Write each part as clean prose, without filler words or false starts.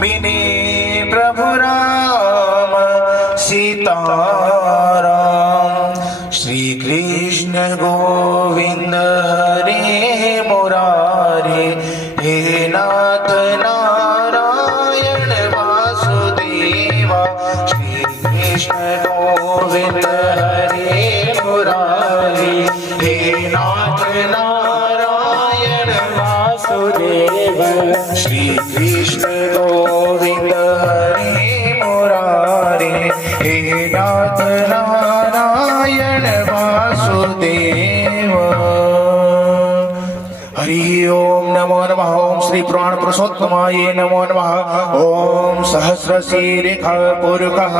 मिने प्रभु राम सीताराम। श्री कृष्ण गोविंद हरे मुरारे, हे नाथ नारायण वासुदेवा। श्री कृष्ण गोविंद हरे मुरारे, हे नाथ नारायण वासुदेवा। श्री कृष्ण गोविंद हरे मुरारे, हे नाथ नारायण वासुदेव। हरि ओम नमो नमः। ओम श्री पुराण पुरुषोत्तमाय नमो नमः। ओम सहस्रशीर्षः पुरुषः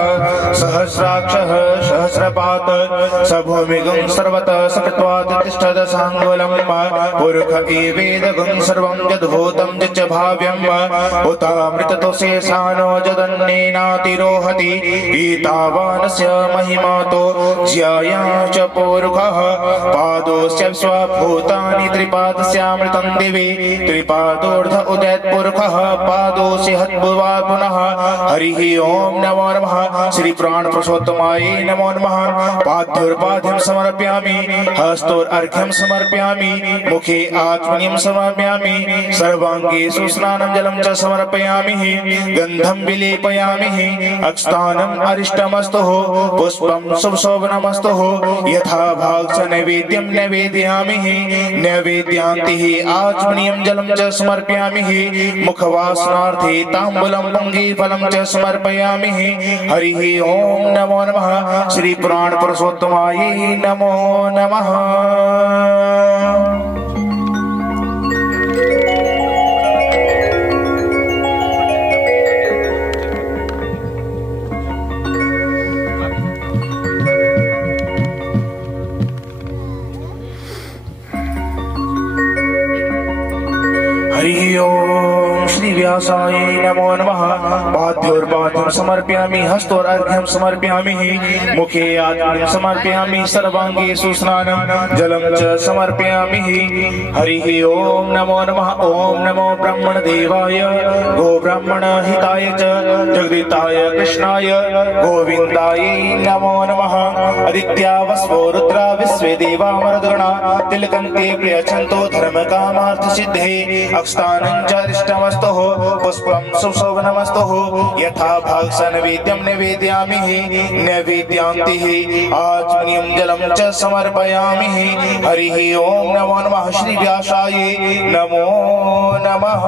सहस्राक्षः सहस्रपात सभूमिगं सर्वतः सकृत्वात् तिष्ठत् साङ्गुलं पुरुष एवेदगं सर्वं यद्भूतं यच्च भाव्यं उतामृततोषेशानो यदन्नेनातिरोहति एतावानस्य महिमातो ज्यायाश्च पुरुषः पादोस्य स्वभूतानि त्रिपादस्यामृतं दिवि त्रिपादोर्ध उदयत्पुरुषः पादोऽसि हत्पुवा पुनः। हरिः ओम नमो नमः। श्री पुराण पुरुषोत्तमाय नमो नमः। पाद्योर्पाद्यं समर्पयामि, हस्तोर्घ्यं समर्पयामि, मुखे आत्मनिं समर्पयामि, सर्वाङ्गेषु स्नानं जलं च समर्पयामि, गन्धं विलेपयामि, अक्षतानं अरिष्टमस्तु, पुष्पं शुभशोभनमस्तु। यथा भाग नैवेद्यं निवेदयामि, नैवेद्यान्तिः आचमनीयं जलं च समर्पयामि, मुखवासनार्थे ताम्बूलं पुङ्गीफलं च समर्पयामि। हरिः ओम नमो नमः। श्री पुराण पुरुषोत्तमाय नमो नमः। हरिः ओम श्री व्यासाय नमो नमः। पाद्योर्पाद्यं समर्पयामि, हस्तोर्घ्यं समर्पयामि, मुखे आत्मनिं समर्पयामि, सर्वाङ्गेषु स्नानं जलं च समर्पयामि। हरिः ओम नमो नमः। ओम नमो ब्रह्मणदेवाय गो ब्राह्मण हिताय च जगदिताय कृष्णाय गोविन्दाय नमो नमः। आदित्या वस्वो रुद्रा विश्वे देवा मरुद्गणा तिलकन्ते प्रियच्छन्तो धर्मकामार्थ सिद्धे। अक्षतानं च अरिष्टमस्तु, पुष्पं सुशोभनमस्तु। यथा भाग नैवेद्यं निवेदयामि, नैवेद्यान्तिः आचमनीयं जलं च समर्पयामि। हरिः ओम नमो नमः। श्री व्यासाय नमो नमः।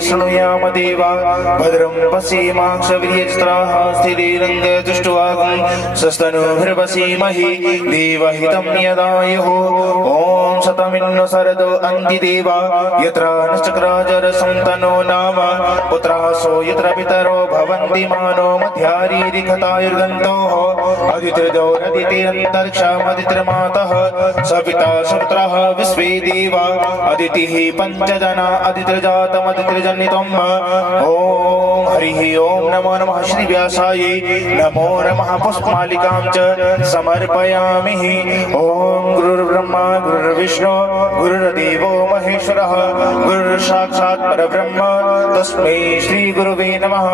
शृणुयाम देवा भद्रं पश्येमाक्षवीर्यजत्राः स्थितिरङ्गदुष्टवागं सस्तनूभिर्वसेमहि देवहितं यदायुः। ओम शतमिन्नो शरदो अन्तिदेवा यत्र नश्चक्राजरसन्तनो नाम पुत्रासो यत्र पितरो भवन्ति मानो मध्यारीरिखतायुर्गन्तोः। अदितिर्दौरदितिरन्तरिक्षामदितिर्मातः सपिता सपुत्रः विश्वे देवा। अदितिः पञ्चजना अदितिर्जातमदितिर्जनितम्। ओम हरिः ओम नमो नमः। श्री व्यासाय नमो नमः। पुष्पमालिकां च समर्पयामि। ओम गुरुर्ब्रह्मा गुरुर्विष्णु गुरुर्देवो महेश्वरः गुरुर्साक्षात् परब्रह्म तस्मै श्री गुरुवे नमः।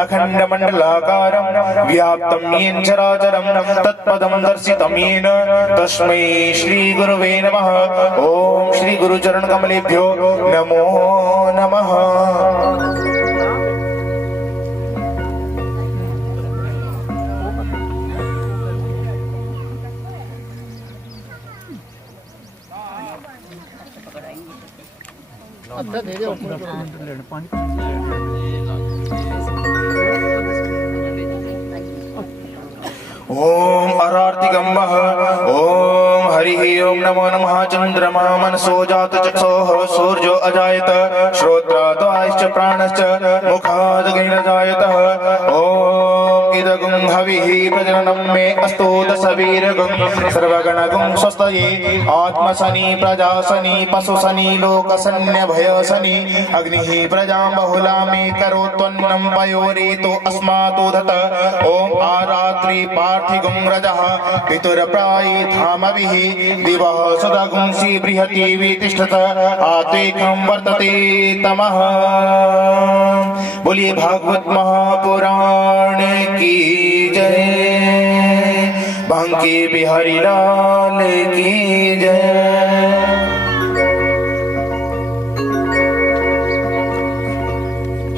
अखण्डमण्डलाकारं व्याप्तं येन चराचरं तत्पदं दर्शितं येन तस्मै श्री गुरुवे नमः। ओम श्री गुरुचरण कमलेभ्यो नमो नमः। ओम अरार्तिगम्बः ओम हरिः ओम नमो नमः चंद्रमा मनसो जात चक्षुः सूर्यो अजायत श्रोत्रादश्च प्राणश्च मुखादग्निरजायतः ओम इदगुं हविः प्रजननं मे अस्तु दशवीरगुं सर्वगणगुं स्वस्तये आत्मसनि प्रजासनि पशुसनि लोकसन्यभयसनि अग्निः प्रजां बहुला मे करोत्वन्नं पयोरेतो अस्मातोदत ओम आरात्रि पार्थिगुं रजः पितुरप्रायिधामविः दिवः सदगुंसि बृहति वितिष्ठत आत्वेकं वर्तते तमः। बोलिए भागवत महापुराण की जय, बांके बिहारी लाल की जय।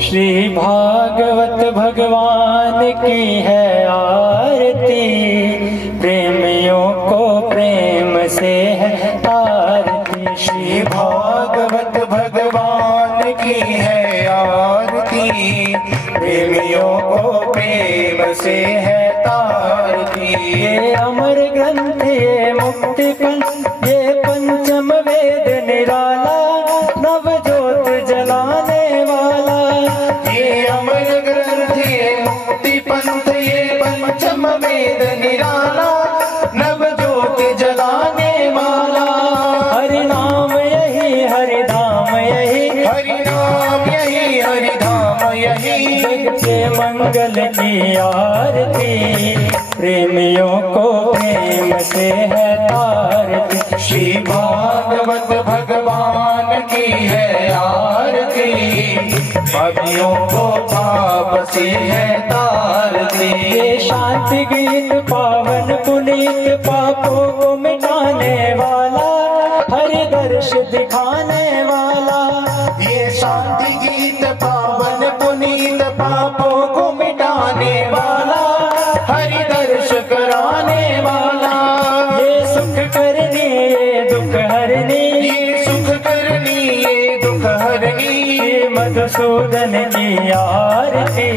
श्री भागवत भगवान की है आरती, प्रेमियों को प्रेम से है आरती। श्री भागवत भगवान की है आरती, प्रेमियों को प्रेम से है तारती। ये अमर ग्रंथ ये मुक्ति पंथ ये पंचम वेद निराला, नव ज्योत जलाने वाला। ये अमर ग्रंथ ये मुक्ति पंथ ये पंचम वेद निराला, नव ज्योति जलाने वाला। हरि नाम यही हरि धाम यही, हरि नाम यही हरि धाम यही। जग के मंगल की आरती, प्रेमियों को प्रेम से है तारती। श्री भागवत भगवान की है आरती, पापियों को पाप से है तारती। ये शांति गीत पावन पुनीत पापों को मिटाने वाला, हरि दर्श दिखाने वाला। ये शांति गीत पावन पुनीत पापों को मिटाने वाला, हरि दर्श कराने वाला। ये सुख करनी ये दुख हरनी, ये सुख करनी ये दुख हरनी। ये मधुसूदन की आरती,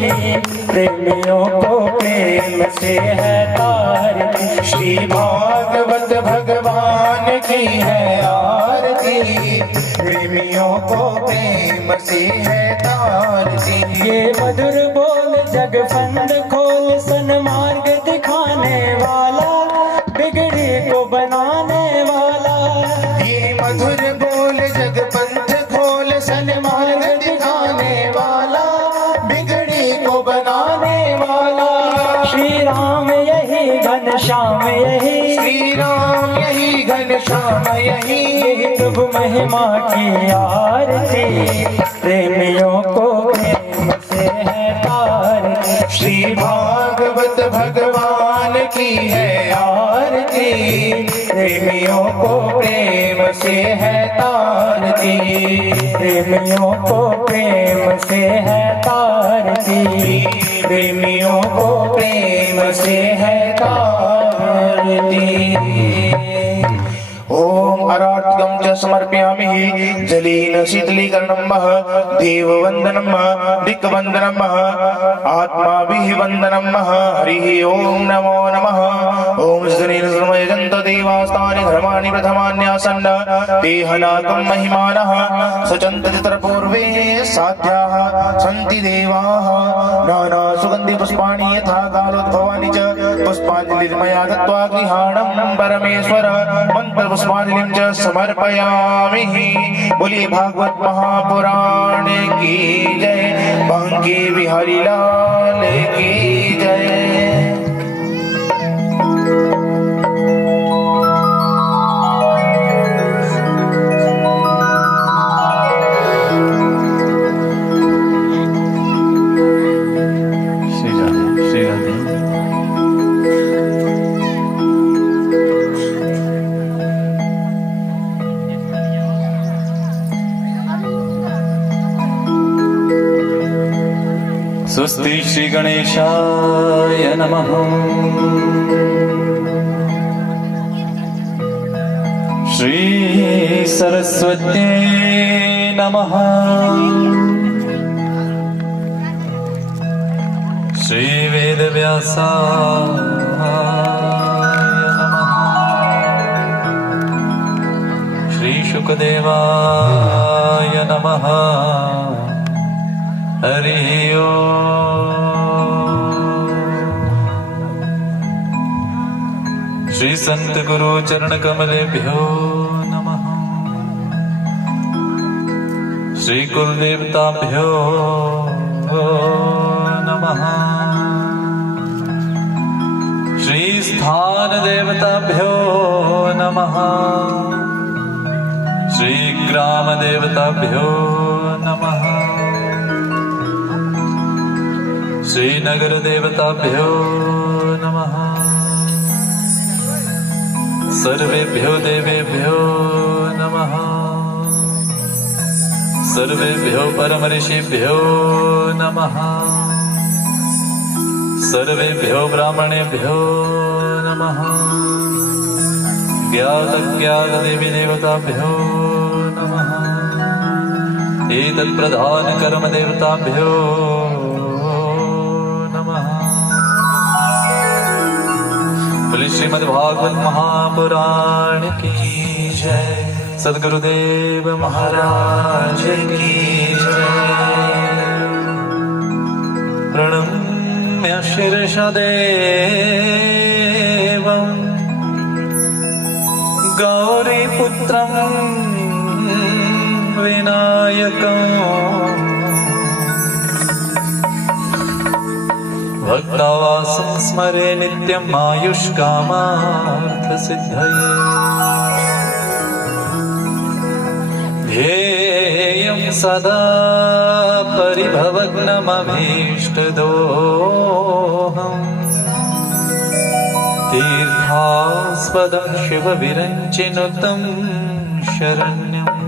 प्रेमियों को प्रेम से है तारती। श्री भागवत भगवान की है आरती, प्रेमियों को प्रेम से है तारती। ये मधुर बोल जग फंद खोल सन्मार्ग दिखाने वाला, बिगड़ी को बनाने वाला। ये मधुर बोल जग पंथ खोल सन्मार्ग दिखाने वाला, बिगड़ी को बनाने वाला। श्री राम यही घनश्याम यही, श्री राम यही घनश्याम यही। प्रभु महिमा की आरती, प्रेमियों को प्रेम से है तारती। श्री भागवत भगवान की है आरती, प्रेमियों को प्रेम से है तारती। प्रेमियों को प्रेम से है तारती, प्रेमियों को प्रेम से है तारती। ओम अरार्तिकं च समर्पयामि जलेन शीतलीकरणं देववन्दनं दिक्वन्दनं आत्माभिः वन्दनं। हरिः ओम नमो नमः। ओम जनेन सर्वयजन्त देवास्तानि धर्माणि प्रथमान्यासन् देहनाकं महिमानः सचन्त चित्रपूर्वे साध्याः सन्ति देवाः। नाना सुगन्धि पुष्पाणि यथा कालोद्भवानि च पुष्पाञ्जलिर्मया दत्त्वा गृहाणं परमेश्वर मंत्र पुष्पांजलिं च समर्पयामि। बोलिए भागवत महापुराण की जय, बांके बिहारी लाल की जय। स्वस्ति श्री गणेशाय नमः। श्री सरस्वती नमः। श्री वेदव्यासाय नमः। श्री शुकदेवाय नमः। हरि ओम। श्री संत गुरु चरण कमलेभ्यो नमः। श्री कुलदेवताभ्यो नमः। श्री स्थान देवताभ्यो नमः। श्री ग्राम देवताभ्यो नमः। श्री नगर देवताभ्यो नमः। सर्वेभ्यो देवेभ्यो नमः। सर्वेभ्यो परम ऋषिभ्यो नमः। सर्वेभ्यो ब्राह्मणेभ्यो नमः। ज्ञात देवी देवताभ्यो नमः। एतत् प्रधान कर्म देवताभ्यो नमः। बोले श्रीमद्भागवत महापुराण की जय। सद्गुरुदेव महाराज की जय। प्रणम्य शीर्षा देवं गौरीपुत्रं विनायकम् भक्तावासं स्मरे नित्यम् आयुष्कामार्थसिद्धये। ध्येयं सदा परिभवग्नमभीष्टदोहम्। तीर्थास्पदं शिवविरञ्चिनुतं शरण्यम्।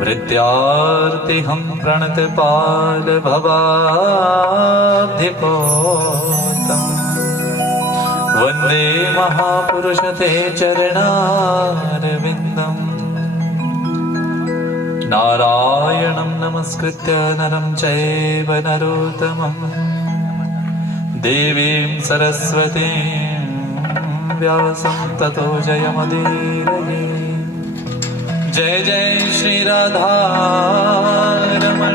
मृत्यार्तिहं प्रणतपालभवाब्धिपोतम्। वन्दे महापुरुष ते चरणारविन्दम्। नारायणं नमस्कृत्य नरं चैव नरोत्तमम्। देवीं सरस्वतीं व्यासं ततो जयमुदीरये। जय जय श्री राधारमण।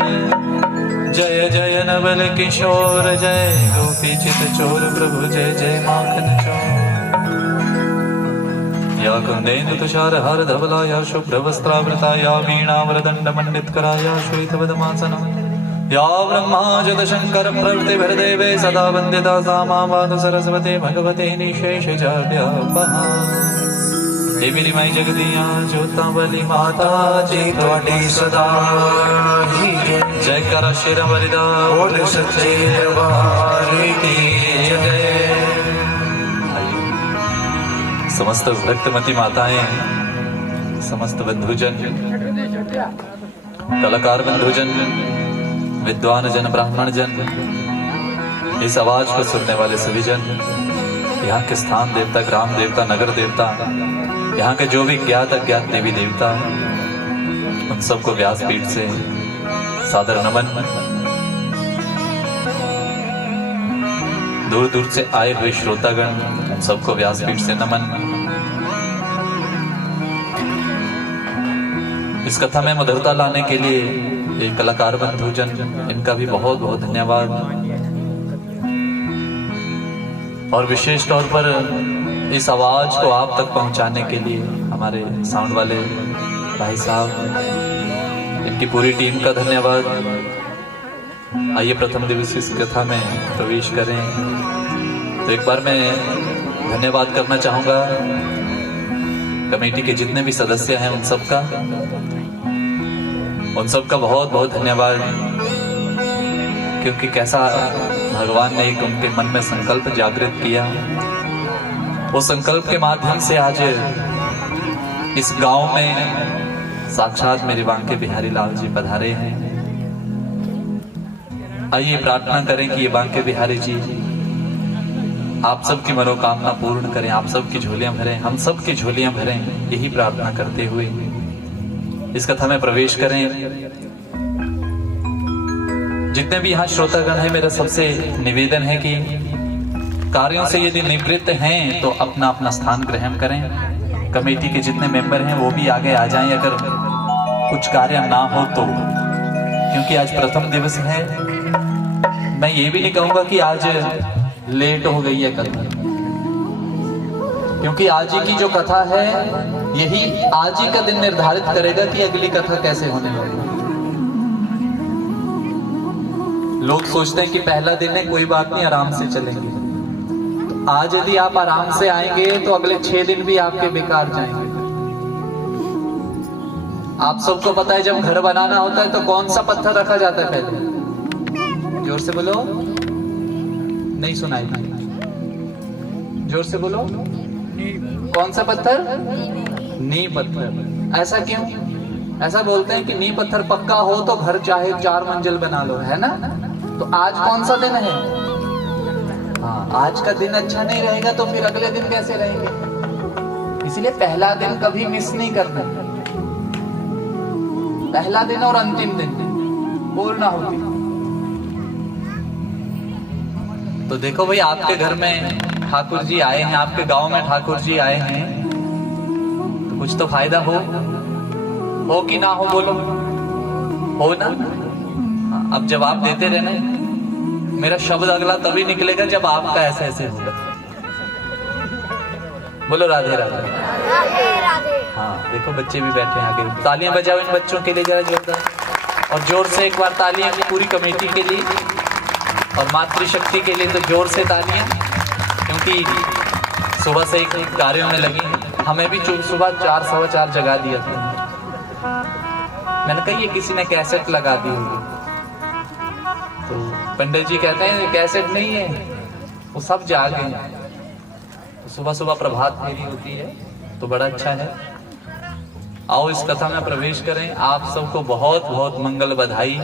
जय जय नवल किशोर। जय गोपीचित चोर प्रभु। जय जय माखन चोर। या कुंदेन्दु तुषार हार धवला। या शुभ्रवस्त्रावृता। या वीणावरदंड मंडितकरा। या श्वेतपद्मासना। या ब्रह्माजत शंकर प्रवृत्तिभिर्देवे सदा वन्दिता सा मा पातु सरस्वती भगवती निशेषजाड्यापहा। देवी माई जगदिया जोतावली माता जी तुहाडी सदा ही जयकार शिरवरिदा। बोल सच्चे दरबार की जय। समस्त भक्तमती माताएं, समस्त बंधुजन, कलाकार बंधुजन, विद्वान जन, ब्राह्मण जन, इस आवाज को सुनने वाले सभी जन, यहाँ के स्थान देवता, ग्राम देवता, नगर देवता, यहाँ के जो भी ज्ञात अज्ञात देवी देवता, उन सबको व्यासपीठ से सादर नमन। दूर दूर से आए हुए श्रोतागण, उन सबको व्यासपीठ से नमन। इस कथा में मधुरता लाने के लिए ये कलाकार बंधुजन, इनका भी बहुत बहुत धन्यवाद। और विशेष तौर पर इस आवाज को आप तक पहुंचाने के लिए हमारे साउंड वाले भाई साहब, इनकी पूरी टीम का धन्यवाद। आइए प्रथम दिवस इस कथा में प्रवेश करें। तो एक बार मैं धन्यवाद करना चाहूंगा कमेटी के जितने भी सदस्य हैं, उन सबका बहुत बहुत धन्यवाद। क्योंकि कैसा भगवान ने एक उनके मन में संकल्प जागृत किया, वो संकल्प के माध्यम से आज इस गांव में साक्षात मेरे बांके बिहारी लाल जी पधारे हैं। आइए प्रार्थना करें कि ये बांके बिहारी जी आप सबकी मनोकामना पूर्ण करें, आप सबकी झोलियां भरें, हम सबकी झोलियां भरें, यही प्रार्थना करते हुए इस कथा में प्रवेश करें। जितने भी यहाँ श्रोतागण हैं, मेरा सबसे निवेदन है कि कार्यों से यदि निवृत्त हैं तो अपना अपना स्थान ग्रहण करें। कमेटी के जितने मेंबर हैं वो भी आगे आ जाएं अगर कुछ कार्य ना हो तो, क्योंकि आज प्रथम दिवस है। मैं ये भी नहीं कहूंगा कि आज लेट हो गई है कथा, क्योंकि आज ही की जो कथा है यही आज ही का दिन निर्धारित करेगा कि अगली कथा कैसे होने वाली है। लोग सोचते हैं कि पहला दिन है, कोई बात नहीं, आराम से चलेंगे। तो आज यदि आप आराम से आएंगे तो अगले 6 दिन भी आपके बेकार जाएंगे। आप सबको पता है जब घर बनाना होता है तो कौन सा पत्थर रखा जाता है पहले? जोर से बोलो, नहीं सुनाई दी, जोर से बोलो। कौन सा पत्थर? नींव पत्थर। ऐसा क्यों? ऐसा बोलते हैं कि नींव पत्थर पक्का हो तो घर चाहे 4 मंजिल बना लो, है ना? तो आज कौन सा दिन है? हाँ, आज का दिन अच्छा नहीं रहेगा तो फिर अगले दिन कैसे रहेंगे? इसलिए पहला दिन कभी मिस नहीं करना। पहला दिन और अंतिम दिन पूर्ण होती। तो देखो भाई, आपके घर में ठाकुर जी आए हैं, आपके गांव में ठाकुर जी आए हैं, तो कुछ तो फायदा हो कि ना हो? बोलो, हो ना? अब जवाब देते रहना। मेरा शब्द अगला तभी निकलेगा जब आपका ऐसे ऐसे होगा। बोलो राधे राधे। हाँ, देखो बच्चे भी बैठे हैं आगे। तालियां बजाओ इन बच्चों के लिए जरा जोरदार, और जोर से एक बार तालियां पूरी कमेटी के लिए और मातृशक्ति के लिए तो जोर से तालियां, क्योंकि सुबह से एक कार्यों में लगी। हमें भी सुबह 4 सवा 4 जगा दिया था। मैंने कहा ये किसी ने कैसेट लगा दी होगी, तो पंडित जी कहते हैं कैसेट नहीं है, वो सब जागे। तो सुबह सुबह प्रभात फेरी होती है तो बड़ा अच्छा है। आओ इस कथा में प्रवेश करें। आप सबको बहुत बहुत मंगल बधाई,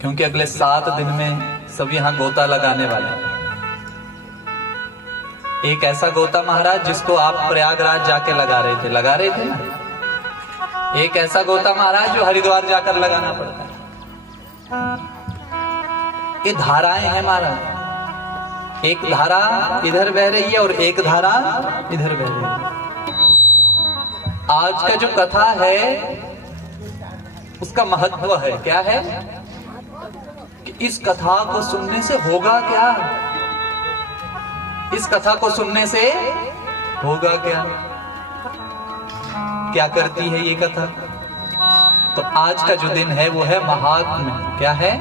क्योंकि अगले 7 दिन में सब यहाँ गोता लगाने वाले हैं। एक ऐसा गोता महाराज जिसको आप प्रयागराज जाके लगा रहे थे ना। एक ऐसा गोता महाराज जो हरिद्वार जाकर लगाना पड़ता है। ये धाराएं हैं महाराज, एक धारा इधर बह रही है और एक धारा इधर बह रही है। आज का जो कथा है उसका महत्व है, क्या है कि इस कथा को सुनने से होगा क्या? इस कथा को सुनने से होगा क्या? क्या करती है ये कथा? तो आज का जो दिन है वो है महात्म्य। क्या है?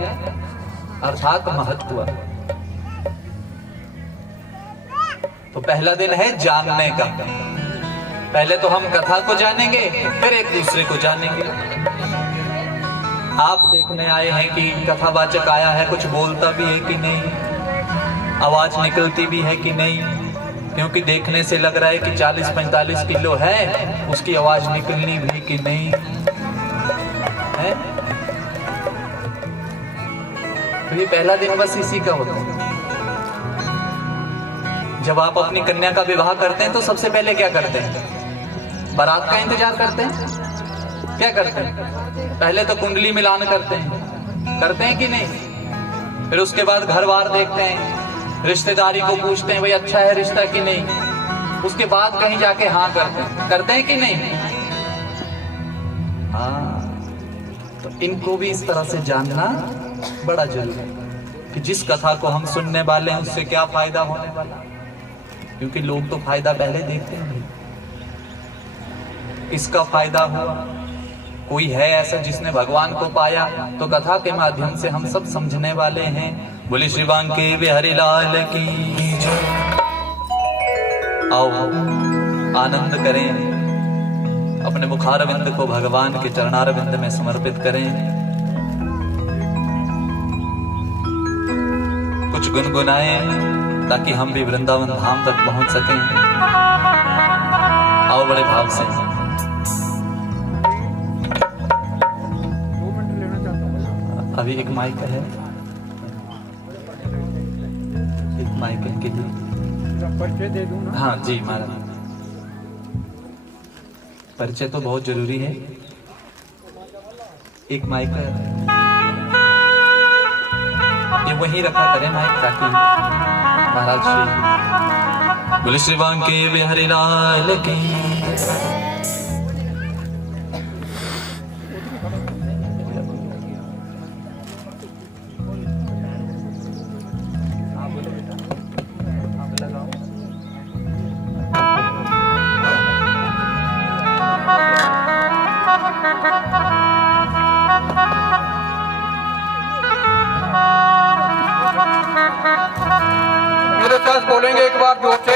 अर्थात महत्व। तो पहला दिन है जानने का। पहले तो हम कथा को जानेंगे, फिर एक दूसरे को जानेंगे। आप देखने आए हैं कि कथावाचक आया है, कुछ बोलता भी है कि नहीं, आवाज निकलती भी है कि नहीं, क्योंकि देखने से लग रहा है कि 40-45 किलो है, उसकी आवाज निकलनी भी कि नहीं है। तो ये पहला दिन बस इसी का होता है। जब आप अपनी कन्या का विवाह करते हैं तो सबसे पहले क्या करते हैं? बारात का इंतजार करते हैं। क्या करते हैं? पहले तो कुंडली मिलान करते हैं कि नहीं? फिर उसके बाद घर बार देखते हैं, रिश्तेदारी को पूछते हैं भाई अच्छा है रिश्ता कि नहीं। उसके बाद कहीं जाके हाँ करते हैं कि नहीं? हाँ, तो इनको भी इस तरह से जानना बड़ा जरूरी है कि जिस कथा को हम सुनने वाले हैं उससे क्या फायदा होने वाला, क्योंकि लोग तो फायदा पहले देखते हैं। इसका फायदा हुआ, कोई है ऐसा जिसने भगवान को पाया, तो कथा के माध्यम से हम सब समझने वाले हैं। बोले श्री बांके बिहारी लाल की जय। आओ आनंद करें, अपने मुखारविंद को भगवान के चरणारविंद में समर्पित करें, कुछ गुनगुनाएं ताकि हम भी वृंदावन धाम तक पहुंच सकें। आओ बड़े भाव से। अभी एक माइक है, एक माइक के लिए परिचय दे दूं ना? हाँ जी महाराज, परिचय तो बहुत जरूरी है। एक माइक ये वहीं रखा करें माइक, ताकि महाराज श्री बोले श्री बांके बिहारी लाल की। मेरे साथ बोलेंगे एक बार जोर से,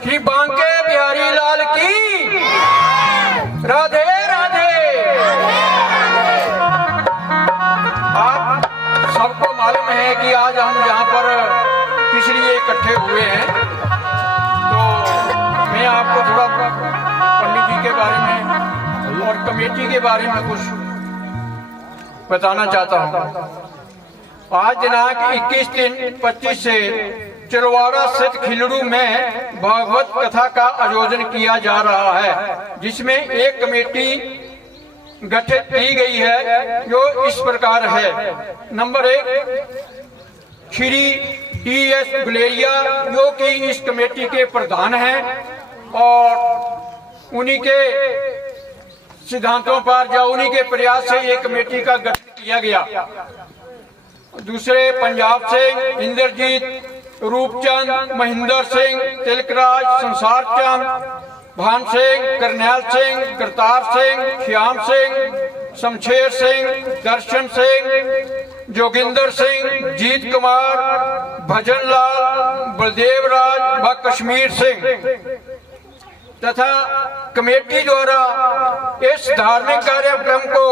श्री बांके बिहारी लाल की राधे राधे। आप सबको मालूम है कि आज हम यहाँ पर किस लिए इकट्ठे हुए हैं, तो मैं आपको थोड़ा पंडित जी के बारे में और कमेटी के बारे में कुछ बताना चाहता हूँ। आज दिनांक 21/3/25 से चिलवाड़ा स्थित खिलड़ू में भागवत कथा का आयोजन किया जा रहा है, जिसमें एक कमेटी गठित की गई है जो इस प्रकार है। Number 1 Shri T.S.. गुलेरिया जो कि इस कमेटी के प्रधान हैं और उन्हीं के सिद्धांतों पर या उन्हीं के प्रयास से ये कमेटी का गठन किया गया। दूसरे पंजाब से इंद्रजीत, रूपचंद, महेंद्र सिंह, तिलकराज, संसार चंद, भान सिंह, करनैल सिंह, करतार सिंह, श्याम सिंह, शमशेर सिंह, दर्शन सिंह, जोगिंदर सिंह, जीत कुमार, भजन लाल, बलदेव राज व कश्मीर सिंह तथा कमेटी द्वारा इस धार्मिक कार्यक्रम को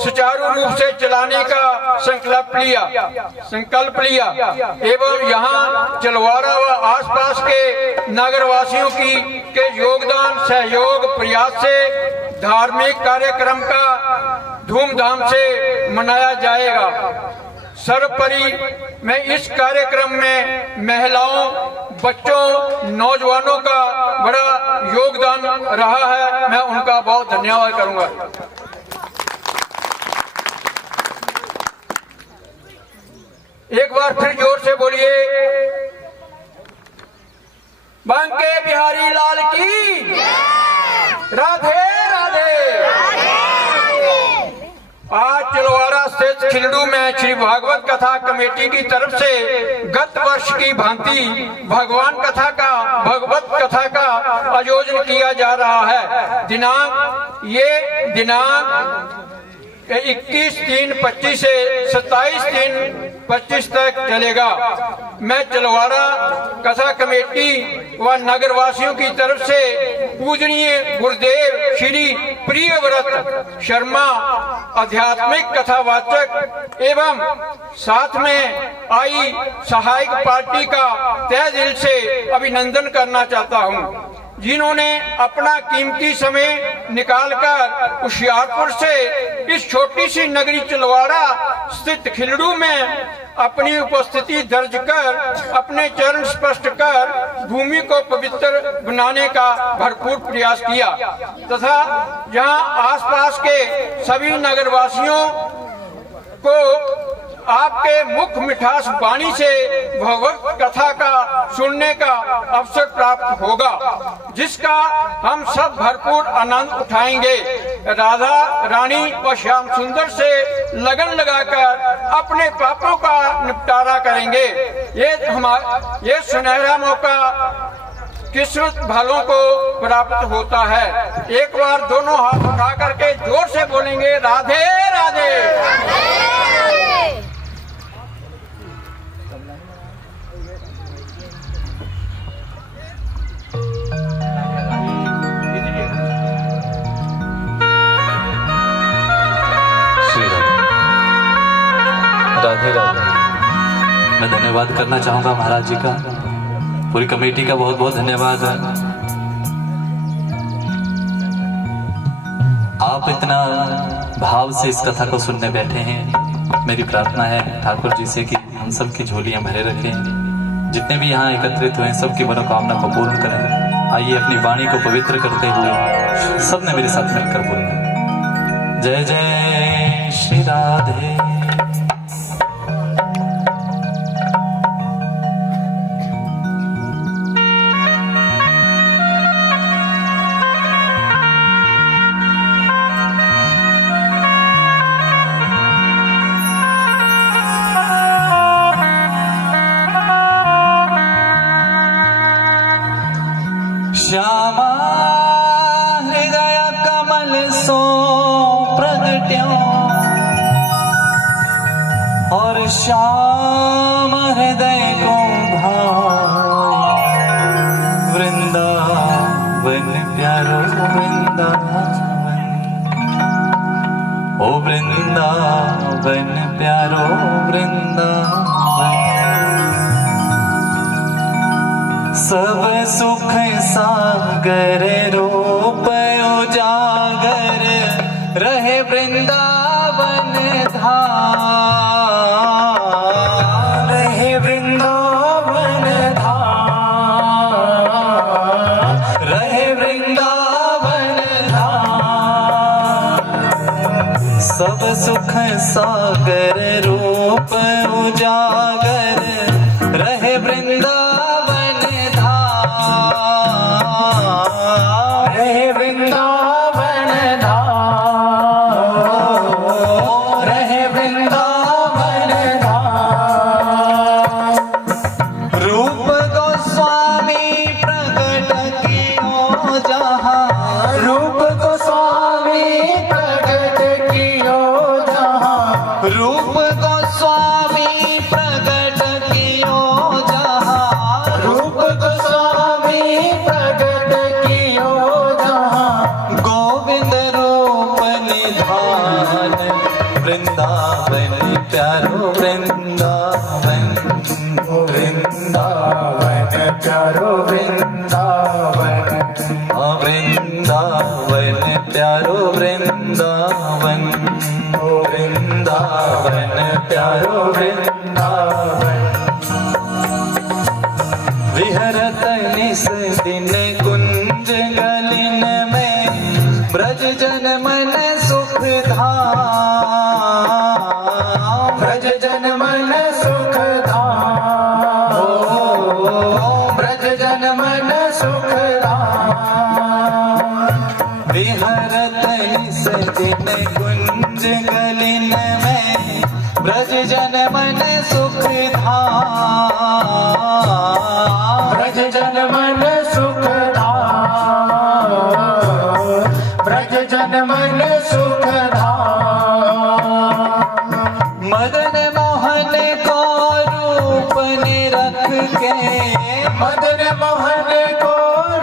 सुचारू रूप से चलाने का संकल्प लिया एवं यहाँ चिलवाड़ा व आसपास के नगरवासियों के योगदान, सहयोग, प्रयास से धार्मिक कार्यक्रम का धूमधाम से मनाया जाएगा। सर्वोपरि मैं इस कार्यक्रम में महिलाओं, बच्चों, नौजवानों का बड़ा योगदान रहा है, मैं उनका बहुत धन्यवाद करूंगा। एक बार फिर जोर से बोलिए, बांके बिहारी लाल की राधे राधे। आज चिलवाड़ा स्थित खिलड़ू में श्री भागवत कथा कमेटी की तरफ से गत वर्ष की भांति भगवत कथा का आयोजन किया जा रहा है। दिनांक 21/3/25 से 27/3/25 तक चलेगा। मैं चिलवाड़ा कथा कमेटी व नगरवासियों की तरफ से पूजनीय गुरुदेव श्री प्रियव्रत शर्मा आध्यात्मिक कथावाचक एवं साथ में आई सहायक पार्टी का तहे दिल से अभिनंदन करना चाहता हूं, जिन्होंने अपना कीमती समय निकालकर होशियारपुर से इस छोटी सी नगरी चिलवाड़ा स्थित खिलड़ू में अपनी उपस्थिति दर्ज कर अपने चरण स्पष्ट कर भूमि को पवित्र बनाने का भरपूर प्रयास किया तथा जहां आसपास के सभी नगरवासियों को आपके मुख मिठास वाणी से भगवत कथा का सुनने का अवसर प्राप्त होगा, जिसका हम सब भरपूर आनंद उठाएंगे। राधा रानी और श्याम सुंदर से लगन लगाकर अपने पापों का निपटारा करेंगे। ये सुनहरा मौका किस्मत वालों को प्राप्त होता है। एक बार दोनों हाथ उठा करके जोर से बोलेंगे, राधे राधे। राधे राधे। मैं धन्यवाद करना चाहूंगा महाराज जी का, पूरी कमेटी का बहुत बहुत धन्यवाद है। आप इतना भाव से इस कथा को सुनने बैठे हैं। मेरी प्रार्थना है ठाकुर जी से कि हम सब की झोलियां भरे रखें। जितने भी यहाँ एकत्रित हुए सबकी मनोकामना को पूर्ण करें। आइए अपनी वाणी को पवित्र करते हुए सबने मेरे साथ मिलकर बोलना, जय जय श्री राधे। श्यामा हृदय कमल सो प्रगट्यो और श्याम हृदय को भाई वृंदावन प्यारो वृंदावन ओ वृंदावन प्यारो वृंदावन सब सुख सागर रूप उजागर रहे वृंदावन धाम रहे वृंदावन धाम रहे वृंदावन धाम सब सुख सागर रूप उजागर रहे वृंदावन धाम रहे वृंदावन धाम रहे वृंदावन धाम रूप गोस्वामी प्रकट कियो जहाँ रूप गोस्वामी प्रकट कियो जहाँ रूप गोस्वामी प्रकट कियो जहाँ रूप गोस्वामी प्रकट कियो जहाँ गोविंद रूप निधान वृंदावन प्यारो वृंदावन वृंदावन प्यारो वृंदावन वृंदावन प्यारो वृंदावन वृंदावन प्यारो वृंदावन विहरत निस दिन कुंज गलिन में ब्रज जन मन सुख धाम ब्रज जन मन सुख धाम ब्रज जन मन सुख धाम विहरत निस दिन कुंज गलिन में ब्रज जन मन सुख धाम ब्रज जन मन सुख धाम ब्रज जन मन सुख धाम मदन मोहन को रूप ने रख के मदन मोहन को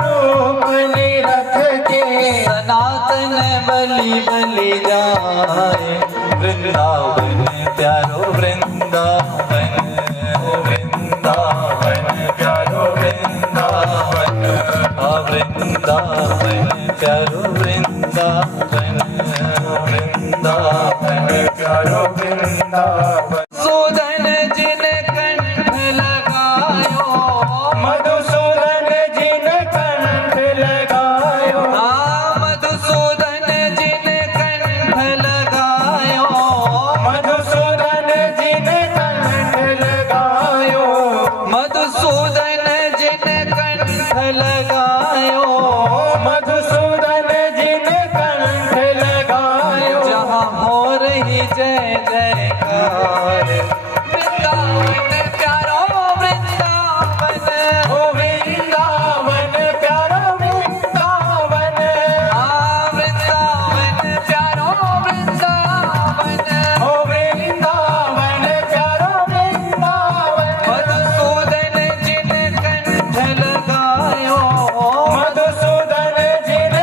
रूप ने रख के सनातन बलि बलि जाए वृंदावन प्यारो वृंदावन वृंदावन प्यारो वृंदावन वृंदावन प्यारो वृंदावन वृंदावन प्यारो वृंदावन सूदन जिन कंठ लगायो मधुसूदन जिन कंठ लगायो मधुसूदन जिन कंठ लगायो मधुसूदन जिन कंठ लगायो मधुसूदन जिन कंठ लगायो मधुसूदन जिन कंठ लगायो जहाँ हो रही जय जयकार वृंदावन प्यारो वृंदावन ओ वृंदावन प्यारो वृंदावन वृंदावन प्यारो वृंदावन ओ वृंदावन प्यारो वृंदावन मधुसूदन जिन कंठ लगायो मधुसूदन जिन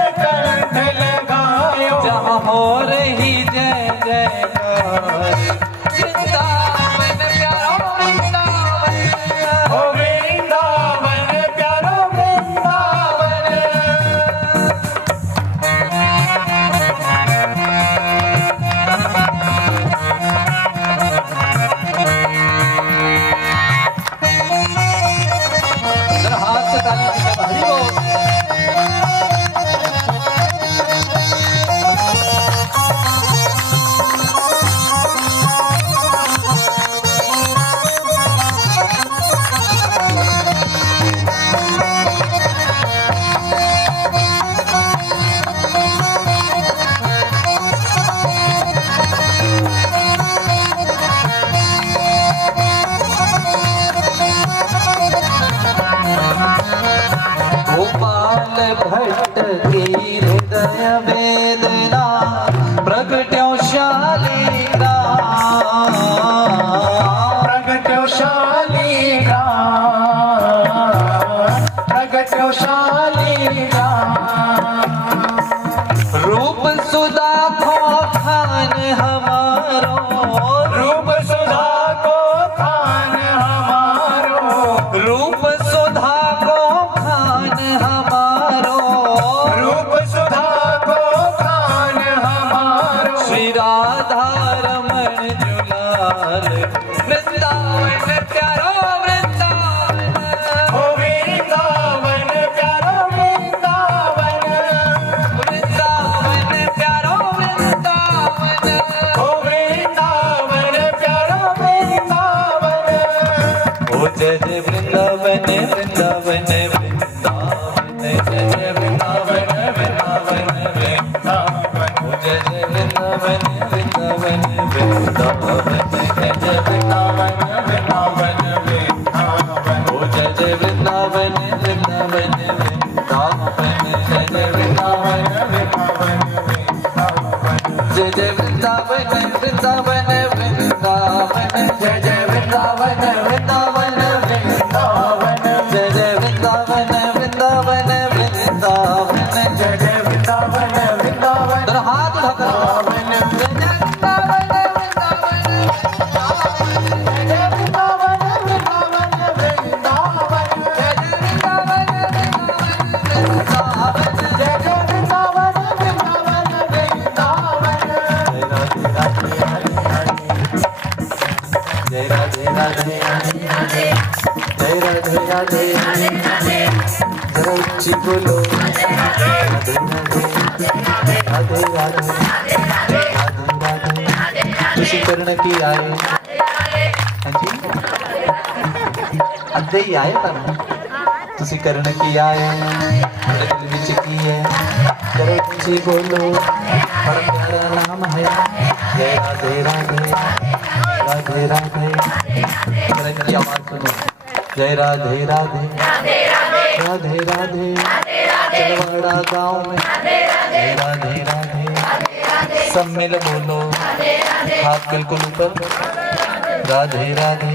गोपाल भट्ट की हृदय वेदना प्रगट्यो शालिग्राम, प्रगट्यो शालिग्राम, प्रगट्यो शालिग्राम। रूप सुधा को खान हमारो, रूप सुधा को खान हमारो, रूप सुधा को खान हमारो, रूप सुधा को खान हमारो। श्री राधा रमण जुलाल वृंदावन प्यारो वृंदावन, ओ वृंदावन प्यारो वृंदावन, वृंदावन प्यारो वृंदावन, ओ वृंदावन प्यारो वृंदावन। ओ जय जय वृंदावन वृंदावन वृंदावन, जय जय वृंदावन वृंदावन वृंदावन, ओ जय जय वृंदावन वृंदावन वृंदावन, जय जय वृंदावन वृंदावन वृंदावन, ओ जय जय वृंदावन वृंदावन वृंदावन, जय जय वृंदावन वृंदावन वृंदावन, जय जय वृंदावन वृंदावन वृंदावन, जय जय वृंदावन वृंदावन वृंदावन, जय जय वृंदावन वृंदावन वृंदावन, जय जय वृंदावन वृंदावन। दोनों हाथ उठाकर जय जय वृंदावन वृंदावन, जय जय वृंदावन वृंदावन वृंदावन, जय जय वृंदावन वृंदावन, जय जय वृंदावन वृंदावन वृंदावन। जय राधे राधे, जय राधे राधे, जरा ऊंची बोलो राधे राधे, राधे राधे, राधे राधे। तुसी करण की आए, हाँ जी अद्धे ही आए पर तुसी करण की आए, मेरे दिल विच की है, जरा ऊंची बोलो बड़ा प्यारा नाम है, जय राधे राधे, राधे राधे। करण की आवाज सुनो, जय राधे राधे, राधे राधे, चलवाड़ा गाँव में जय राधे राधे, सब मिल बोलो हाथ बिल्कुल ऊपर, राधे राधे।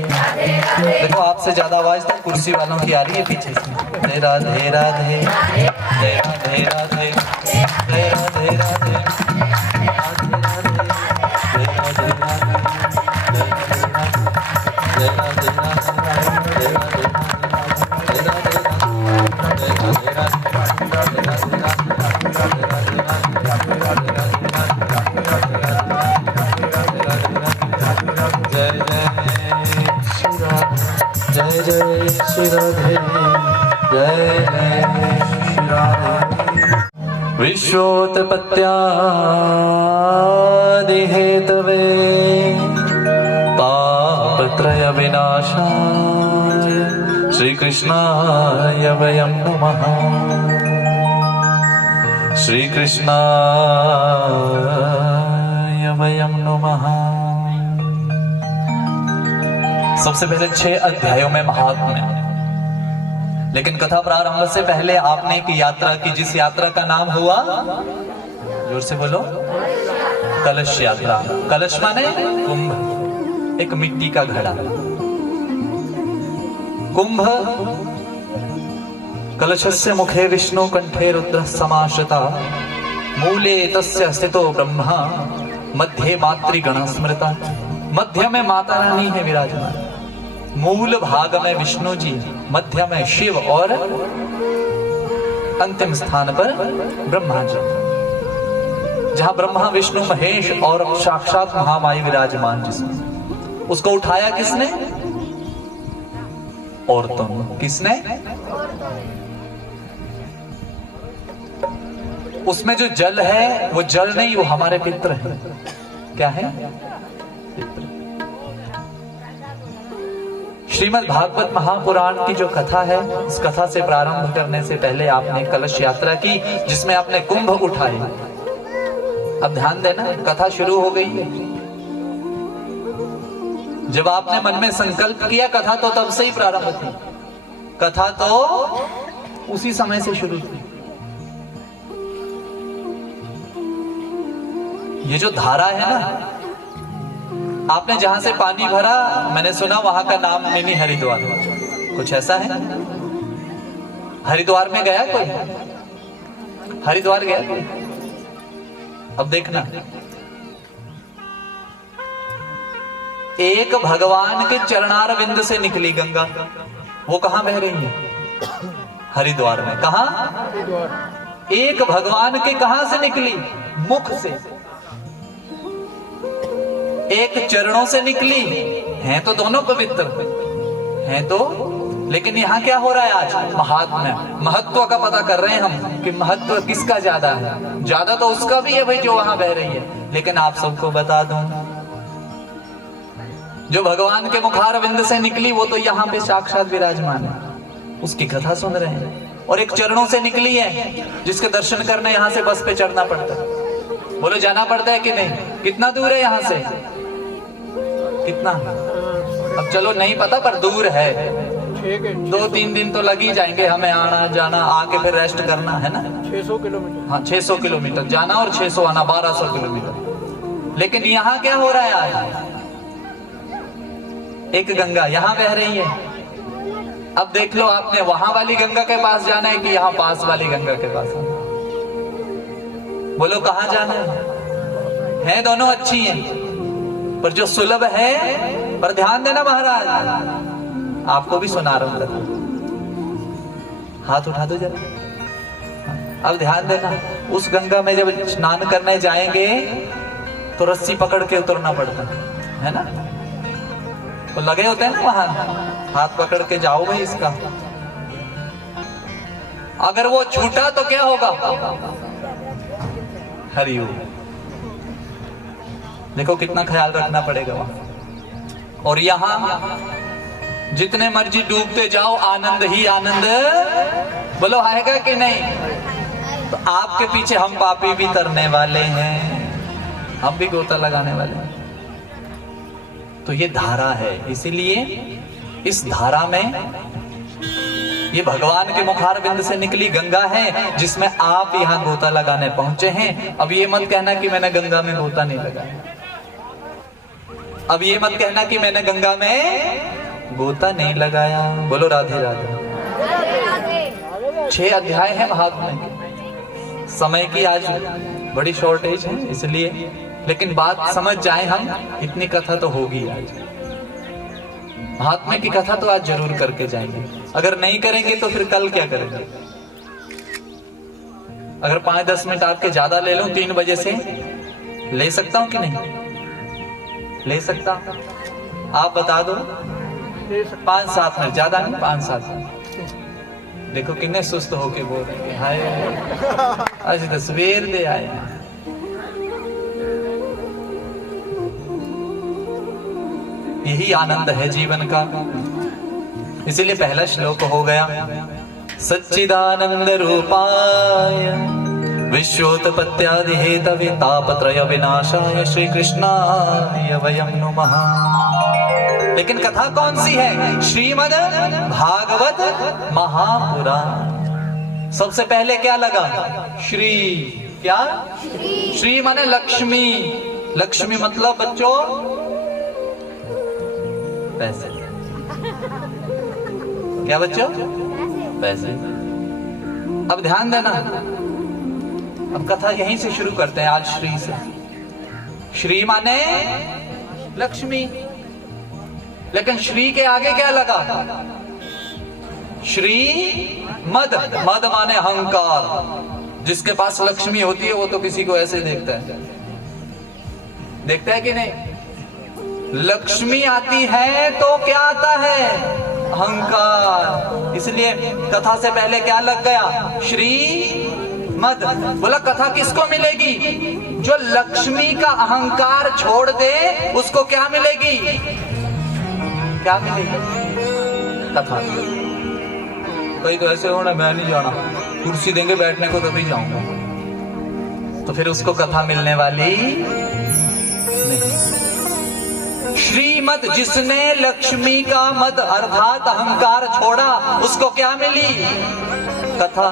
देखो आपसे ज्यादा आवाज तो कुर्सी वालों की आ रही है पीछे से। जय राधे राधे, जय राधे राधे, जय राधे राधे, राधे राधे, जय राधे राधे, जय राधे राधे, जय राधे जय जय श्री राधे, जय श्री राधे। विश्वोत्पत्त्यादि हेतवे तापत्रय विनाशाय श्री कृष्णाय वयं नमः, श्री कृष्णाय वयं नमः। सबसे पहले 6 अध्यायों में महात्म्य, लेकिन कथा प्रारंभ से पहले आपने एक यात्रा की, जिस यात्रा का नाम हुआ, जोर से बोलो, कलश यात्रा। कलश माने कुंभ, एक मिट्टी का घड़ा। कुंभ कलशस्य मुखे विष्णु कंठे रुद्र समाश्रिता, मूले तस्य स्थितो ब्रह्मा, मध्य मातृगण स्मृता। मध्य में माता रानी है विराजमान, मूल भाग में विष्णु जी, मध्य में शिव और अंतिम स्थान पर ब्रह्मा जी। जहां ब्रह्मा विष्णु महेश और साक्षात महामाई विराजमान, जिसमें उसको उठाया किसने? औरतों। किसने? उसमें जो जल है वो जल नहीं, वो हमारे पितृ है। क्या है? श्रीमद् भागवत महापुराण की जो कथा है, उस कथा से प्रारंभ करने से पहले आपने कलश यात्रा की, जिसमें आपने कुंभ उठाए। अब ध्यान देना, कथा शुरू हो गई है। जब आपने मन में संकल्प किया, कथा तो तब से ही प्रारंभ थी। कथा तो उसी समय से शुरू थी। ये जो धारा है ना, आपने जहां से पानी भरा, मैंने सुना वहां का नाम मिनी हरिद्वार, कुछ ऐसा है? हरिद्वार में गया कोई? हरिद्वार गया कोई? अब देखना, एक भगवान के चरणार बिंद से निकली गंगा, वो कहां बह रही है? हरिद्वार में। कहां? एक भगवान के कहां से निकली? मुख से। एक चरणों से निकली, हैं तो दोनों पवित्र हैं तो, लेकिन यहां क्या हो रहा है आज? महात्म्य, महत्व का पता कर रहे हैं हम कि महत्व किसका ज्यादा है। ज्यादा तो उसका भी है भाई जो वहां बह रही है, लेकिन आप सबको बता दूं, जो भगवान के मुखार बिंद से निकली वो तो यहाँ पे साक्षात विराजमान है, उसकी कथा सुन रहे हैं। और एक चरणों से निकली है जिसके दर्शन करने यहाँ से बस पे चढ़ना पड़ता है। बोलो जाना पड़ता है कि नहीं? कितना दूर है यहाँ से? कितना? अब चलो नहीं पता पर दूर है, 2-3 दिन तो लग ही जाएंगे हमें आना जाना, आके फिर रेस्ट करना है ना। 600 किलोमीटर। हाँ 600 किलोमीटर जाना और 600 आना, 1200 किलोमीटर। लेकिन यहाँ क्या हो रहा है आज? एक गंगा यहाँ बह रही है। अब देख लो, आपने वहां वाली गंगा के पास जाना है कि यहाँ पास वाली गंगा के पास आना? बोलो कहाँ जाना है? दोनों अच्छी हैं, पर जो सुलभ है, पर ध्यान देना महाराज, आपको भी सुना रहा हूं, हाथ उठा दो जरा। अब ध्यान देना, उस गंगा में जब स्नान करने जाएंगे तो रस्सी पकड़ के उतरना पड़ता है ना, तो लगे होते हैं ना वहां, हाथ पकड़ के जाओ भाई इसका। अगर वो छूटा तो क्या होगा? हरिओम। देखो कितना ख्याल रखना पड़ेगा वहां। और यहां जितने मर्जी डूबते जाओ, आनंद ही आनंद। बोलो आएगा कि नहीं? तो आपके पीछे हम पापी भी तरने वाले हैं, हम भी गोता लगाने वाले हैं। तो ये धारा है, इसीलिए इस धारा में ये भगवान के मुखार बिंद से निकली गंगा है, जिसमें आप यहाँ गोता लगाने पहुंचे हैं। अब ये मत कहना कि मैंने गंगा में गोता नहीं लगाया, अब ये मत कहना कि मैंने गंगा में गोता नहीं लगाया। बोलो राधे राधे। 6 अध्याय है महात्म्य के। समय की आज बड़ी शॉर्टेज है इसलिए, लेकिन बात समझ जाए हम, इतनी कथा तो होगी आज। महात्म्य की कथा तो आज जरूर करके जाएंगे। अगर नहीं करेंगे तो फिर कल क्या करेंगे? अगर 5-10 मिनट आपके ज्यादा ले लूं, 3 बजे से ले सकता हूं कि नहीं ले सकता? आप बता दो। 5-7 मिनट, ज्यादा नहीं, 5-7 मिनट। देखो कितने सुस्त होके बोल रहे हैं, हाय आज तो सवेर दे आए। यही आनंद है जीवन का। इसीलिए पहला श्लोक हो गया, सच्चिदानंद रूपाय विश्वोत्पत्त्यादि हेतवे तापत्रय विनाशाय श्री कृष्णाय वयं नुमः। लेकिन कथा कौन सी है? श्रीमद् भागवत महापुराण। सबसे पहले क्या लगा? श्री। क्या? श्री माने लक्ष्मी। लक्ष्मी मतलब बच्चों पैसे। क्या बच्चों? पैसे। अब ध्यान देना, अब कथा यहीं से शुरू करते हैं आज, श्री से। श्री माने लक्ष्मी, लेकिन श्री के आगे क्या लगा? श्री मद। मद माने अहंकार। जिसके पास लक्ष्मी होती है वो तो किसी को ऐसे देखता है, देखता है कि नहीं? लक्ष्मी आती है तो क्या आता है? अहंकार। इसलिए कथा से पहले क्या लग गया? श्री मद। बोला कथा किसको मिलेगी? जो लक्ष्मी का अहंकार छोड़ दे उसको क्या मिलेगी? क्या मिलेगी? कथा। कहीं तो ऐसे होना, मैं नहीं जाना, कुर्सी देंगे बैठने को तभी जाऊंगा, तो फिर उसको कथा मिलने वाली नहीं। श्रीमद, जिसने लक्ष्मी का मद अर्थात अहंकार छोड़ा, उसको क्या मिली? कथा।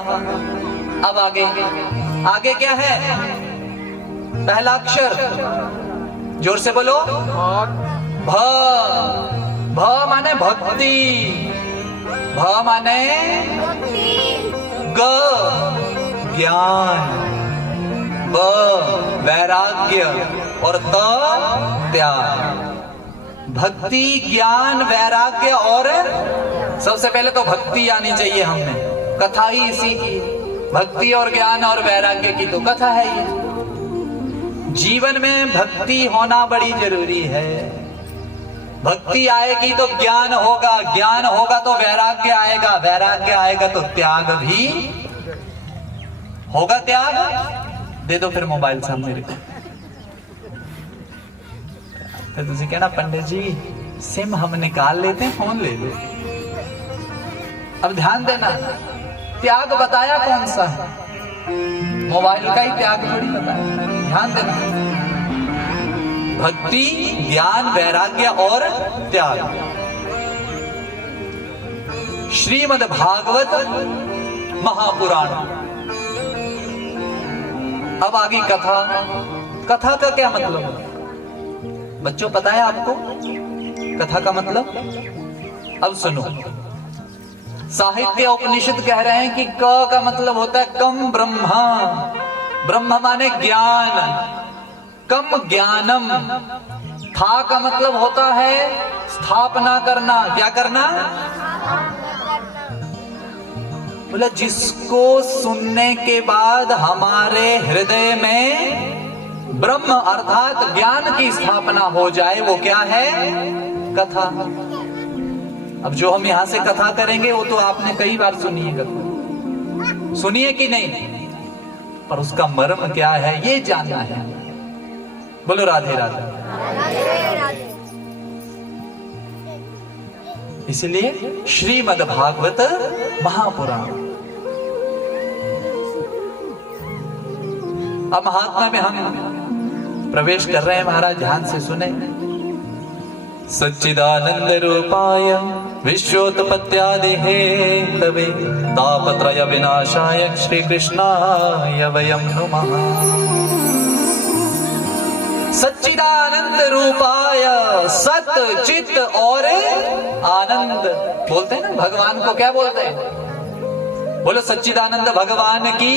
अब आगे आगे क्या है? पहला अक्षर जोर से बोलो। भ। भ माने भक्ति, भ माने ग ज्ञान, ब वैराग्य और त त्याग। भक्ति, ज्ञान, वैराग्य और सबसे पहले तो भक्ति आनी चाहिए हमें, कथा ही इसी की। भक्ति और ज्ञान और वैराग्य की तो कथा है ये। जीवन में भक्ति होना बड़ी जरूरी है। भक्ति आएगी तो ज्ञान होगा, ज्ञान होगा तो वैराग्य आएगा, वैराग्य आएगा तो त्याग भी होगा। त्याग दे दो फिर मोबाइल सामने रखो। तो तुझे कहना पंडित जी सिम हम निकाल लेते हैं, फोन ले लो। अब ध्यान देना, त्याग बताया कौन सा है? मोबाइल का ही त्याग थोड़ी बताया। ध्यान देना, भक्ति, ज्ञान, वैराग्य और त्याग। श्रीमद् भागवत महापुराण। अब आगे कथा। कथा का क्या मतलब? बच्चों पता है आपको कथा का मतलब? अब सुनो, साहित्य उपनिषद कह रहे हैं कि क का मतलब होता है कम ब्रह्मा। ब्रह्म माने ज्ञान, कम ज्ञानम। था का मतलब होता है स्थापना करना। क्या करना? बोला जिसको सुनने के बाद हमारे हृदय में ब्रह्म अर्थात ज्ञान की स्थापना हो जाए, वो क्या है? कथा। अब जो हम यहां से कथा करेंगे वो तो आपने कई बार सुनी है कथा, सुनिए कि नहीं, पर उसका मर्म क्या है ये जानना है। बोलो राधे राधे। इसलिए श्रीमद् भागवत महापुराण। अब महात्मा में हम प्रवेश कर रहे हैं महाराज, ध्यान से सुने। सच्चिदानंद रूपाय विश्वोत्पत्त्यादि हेतवे तापत्रय विनाशाय श्री कृष्णाय वयं नमः। सच्चिदानंद रूपाय, सत चित और आनंद। बोलते हैं ना भगवान को, क्या बोलते हैं? बोलो सच्चिदानंद भगवान की।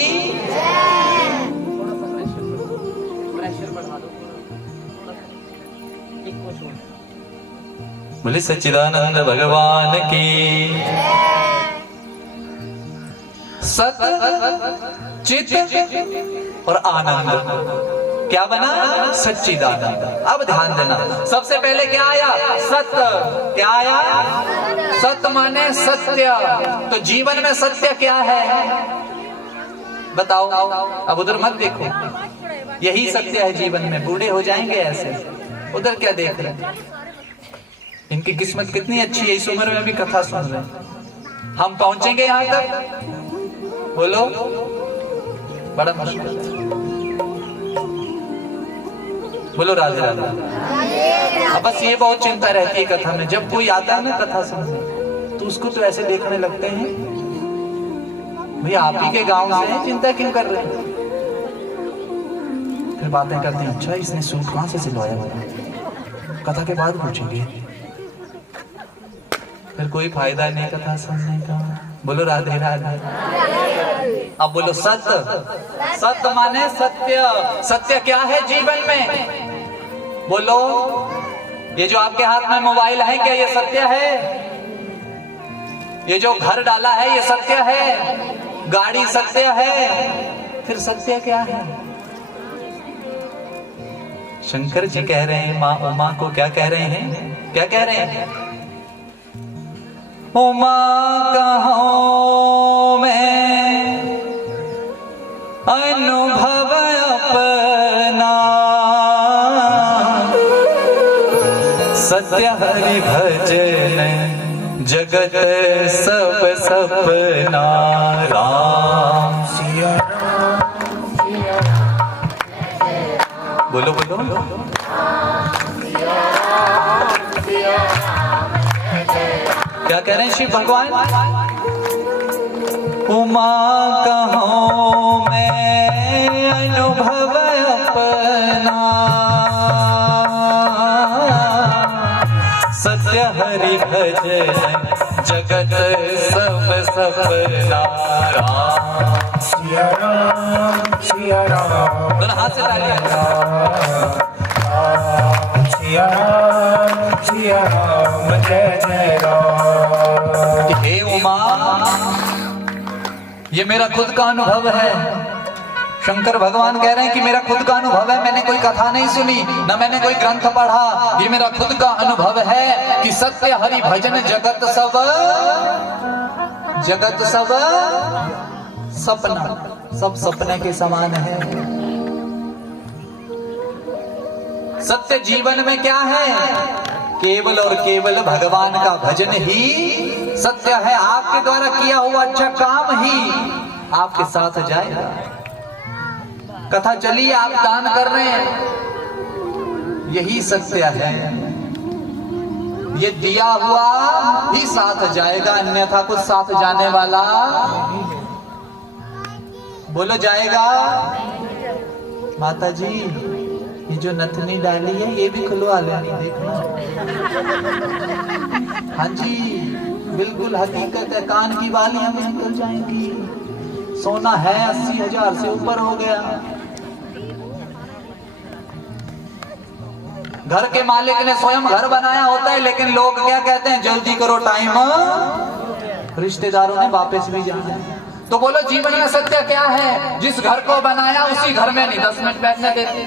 बोले सच्चिदानंद भगवान की। सत चित और आनंद क्या बना? सच्चिदानंद। अब ध्यान देना, सबसे पहले क्या आया? सत्य। क्या आया? सत्य माने सत्य। तो जीवन में सत्य क्या है बताओ? अब उधर मत देखो, यही सत्य है जीवन में। बूढ़े हो जाएंगे ऐसे, उधर क्या देख रहे हैं? इनकी किस्मत कितनी अच्छी है, इस उम्र में भी कथा सुन रहे हैं। हम पहुंचेंगे यहां तक? बोलो, बड़ा मुश्किल है। बोलो राधे राधे। अब बस ये बहुत चिंता रहती है कथा में, जब कोई आता है ना कथा सुनने तो उसको तो ऐसे देखने लगते हैं भैया आप ही के गांव से हैं, चिंता क्यों कर रहे हैं? फिर बातें करते हैं, अच्छा इसने सूट कहां से सिलवाया हुआ? कथा के बाद पूछेंगे, फिर कोई फायदा नहीं कथा सुनने का। बोलो राधे राधे। अब बोलो सत्य। सत्य माने सत्य। सत्य क्या है जीवन में? बोलो, ये जो आपके हाथ में मोबाइल है क्या ये सत्य है? ये जो घर डाला है ये सत्य है? गाड़ी सत्य है? फिर सत्य क्या है? शंकर जी कह रहे हैं माँ उमा को, क्या कह रहे हैं? क्या कह रहे हैं? उमा कहूं मैं अनुभव अपना, सत्य हरि भजन जगत सब सपना। राम सिया बोलो बोलो। क्या कह रहे हैं शिव भगवान? उमा कहूँ मैं अनुभव अपना, सत्य हरि भजन जगत सब सपना। सिया राम सिया राम, दोनों हाथ से तालियां। सिया राम जय जय राम। हे उमा, ये मेरा खुद का अनुभव है। शंकर भगवान कह रहे हैं कि मेरा खुद का अनुभव है, मैंने कोई कथा नहीं सुनी, ना मैंने कोई ग्रंथ पढ़ा, ये मेरा खुद का अनुभव है कि सत्य हरि भजन जगत सब सपना, सब सपने के समान है। सत्य जीवन में क्या है? केवल और केवल भगवान का भजन ही सत्य है। आपके द्वारा किया हुआ अच्छा काम ही आपके साथ जाएगा। कथा चली, आप दान कर रहे हैं, यही सत्य है। ये दिया हुआ ही साथ जाएगा, अन्यथा कुछ साथ जाने वाला बोलो जाएगा। माता जी, ये जो नथनी डाली है ये भी खुलवा लेनी, देखना। हाँ जी, बिल्कुल हकीकत है, कान की बालियां भी निकल जाएंगी। सोना है 80,000 से ऊपर हो गया। घर के मालिक ने स्वयं घर बनाया होता है, लेकिन लोग क्या कहते हैं? जल्दी करो, टाइम, रिश्तेदारों ने वापस भी जाना है। तो बोलो जीवन में सत्य क्या है? जिस घर को बनाया उसी घर में नहीं 10 मिनट बैठने देते।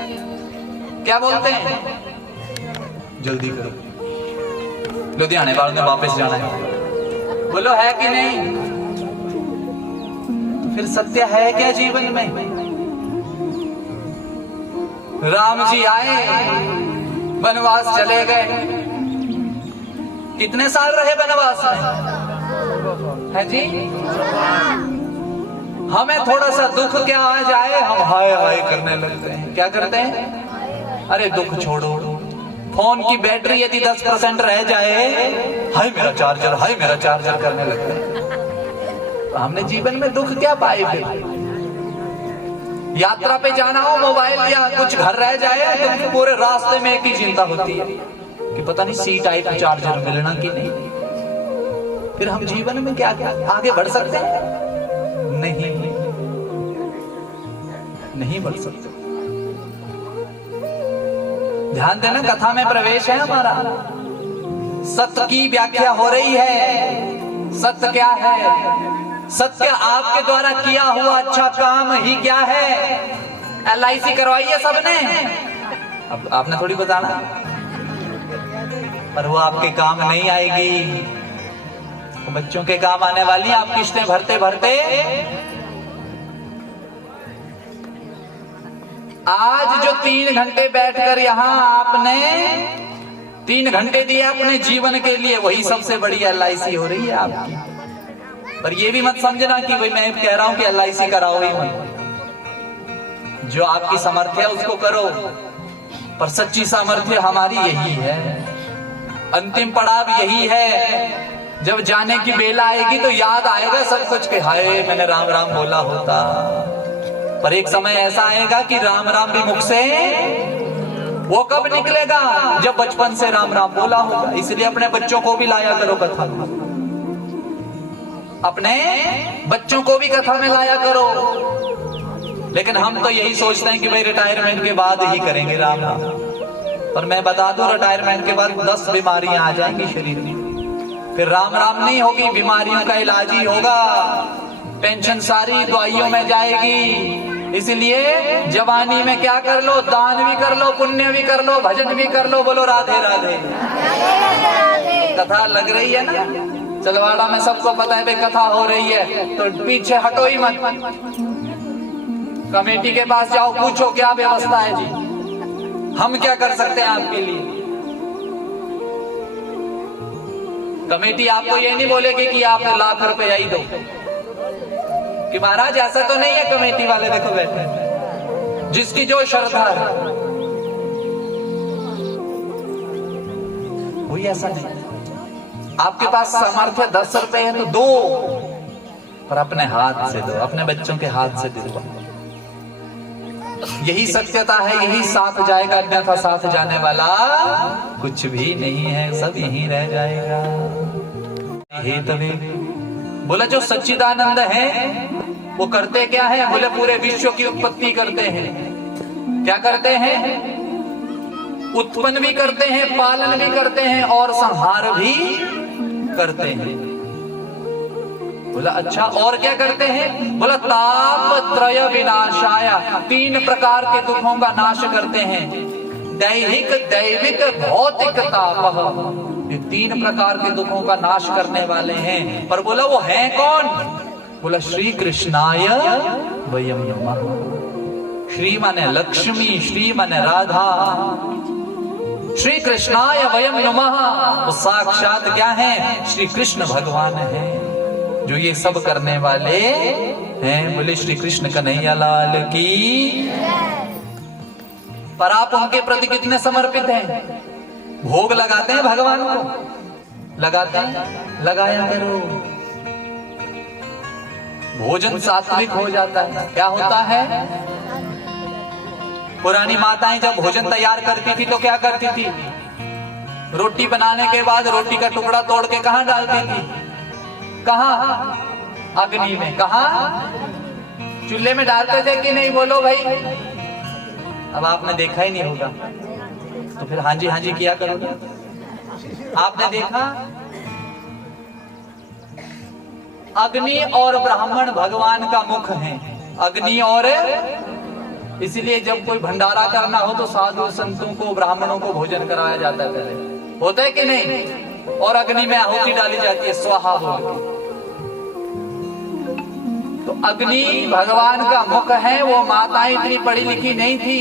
क्या बोलते हैं? जल्दी करो, लुधियाने वालों ने वापस जाना है। बोलो है कि नहीं? फिर सत्य है क्या जीवन में? राम जी आए, वनवास चले गए, कितने साल रहे वनवास में? है जी? हमें थोड़ा सा दुख क्या आ जाए, हम हाय हाय करने लगते हैं। क्या करते हैं? अरे दुख छोड़ो, फोन की बैटरी यदि 10% रह जाए, हाय मेरा चार्जर, हाय मेरा चार्जर करने लगते हैं। तो हमने जीवन में दुख क्या पाए? फिर यात्रा पे जाना हो, मोबाइल या कुछ घर रह जाए, तो पूरे रास्ते में एक ही चिंता होती है कि पता नहीं सी टाइप चार्जर मिलना कि नहीं। फिर हम जीवन में क्या क्या आगे बढ़ सकते हैं? नहीं बढ़ सकते। ध्यान देना, कथा में प्रवेश है हमारा। सत्य की व्याख्या हो रही है। सत्य क्या है? सत्य आपके द्वारा किया हुआ अच्छा काम ही क्या है? LIC करवाई है सबने, अब आपने थोड़ी बताना, पर वो आपके काम नहीं आएगी, वो बच्चों के काम आने वाली है। आप किस्तें भरते भरते आज जो 3 घंटे बैठकर यहाँ आपने 3 घंटे दिए अपने जीवन के लिए, वही सबसे बड़ी LIC हो रही है आपकी। पर ये भी मत समझना कि भाई मैं कह रहा हूं कि LIC कराओ ही मत। जो आपकी सामर्थ्य है उसको करो, पर सच्ची सामर्थ्य हमारी यही है। अंतिम पड़ाव यही है। जब जाने की बेला आएगी तो याद आएगा सब कुछ कि हाय मैंने राम राम बोला होता। पर एक समय ऐसा आएगा कि राम राम भी मुख से वो कब निकलेगा? जब बचपन से राम राम बोला होगा। इसलिए अपने बच्चों को भी लाया करो कथा में, अपने बच्चों को भी कथा में लाया करो। लेकिन हम तो यही सोचते हैं कि भाई रिटायरमेंट के बाद ही करेंगे राम राम। पर मैं बता दूं, रिटायरमेंट के बाद 10 बीमारियां आ जाएंगी शरीर में, फिर राम राम नहीं होगी, बीमारियों का इलाज ही होगा। पेंशन सारी दवाइयों में जाएगी। इसलिए जवानी में क्या कर लो? दान भी कर लो, पुण्य भी कर लो, भजन भी कर लो। बोलो राधे राधे। कथा लग रही है ना चलवाड़ा में, सबको पता है भाई कथा हो रही है, तो पीछे हटो ही मत। कमेटी के पास जाओ, पूछो क्या व्यवस्था है जी, हम क्या कर सकते हैं आपके लिए। कमेटी आपको ये नहीं बोलेगी कि आप लाख रुपया ही दो, कि महाराज ऐसा तो नहीं है। कमेटी वाले देखो बैठे, जिसकी जो श्रद्धा है वही। ऐसा नहीं, आपके पास सामर्थ्य 10 रुपए है तो दो, पर अपने हाथ से दो, अपने बच्चों के हाथ से दिलवा। यही सत्यता है, यही साथ जाएगा, अन्यथा साथ जाने वाला कुछ भी नहीं है, सब यहीं रह जाएगा। हे तवे बोला जो सच्चिदानंद है वो करते क्या है? बोले पूरे विश्व की उत्पत्ति करते हैं। क्या करते हैं? उत्पन्न भी करते हैं, पालन भी करते हैं और संहार भी करते हैं। बोला अच्छा और क्या करते हैं? बोला ताप त्रय विनाशाय, 3 प्रकार के दुखों का नाश करते हैं। दैहिक, दैविक, भौतिक ताप, ये 3 प्रकार के दुखों का नाश करने वाले हैं। पर बोला वो हैं कौन? बोला श्री कृष्णाय वयम नमः। श्री माने लक्ष्मी, श्री माने राधा, श्री कृष्णाय वयम नमः। वो साक्षात क्या है? श्री कृष्ण भगवान है जो ये सब करने वाले हैं। बोले श्री कृष्ण कन्हैया लाल की। पर आप उनके प्रति कितने समर्पित हैं? भोग लगाते हैं भगवान को? लगाते हैं? लगाया करो। भोजन सात्विक हो जाता है। क्या होता है? पुरानी माताएं जब भोजन तैयार करती थी तो क्या करती थी? रोटी बनाने के बाद रोटी का टुकड़ा तोड़ के कहां डालती थी? कहां? अग्नि में। कहां? चूल्हे में डालते थे कि नहीं? बोलो भाई। अब आपने देखा ही नहीं होगा तो फिर हाँ जी किया करोगे। आपने देखा अग्नि और ब्राह्मण भगवान का मुख है। अग्नि और, इसलिए जब कोई भंडारा करना हो तो साधु संतों को, ब्राह्मणों को भोजन कराया जाता है। पहले होता है कि नहीं? और अग्नि में आहुति डाली जाती है, स्वाहा बोल के। तो अग्नि भगवान का मुख है। वो माताएं इतनी पढ़ी लिखी नहीं थी,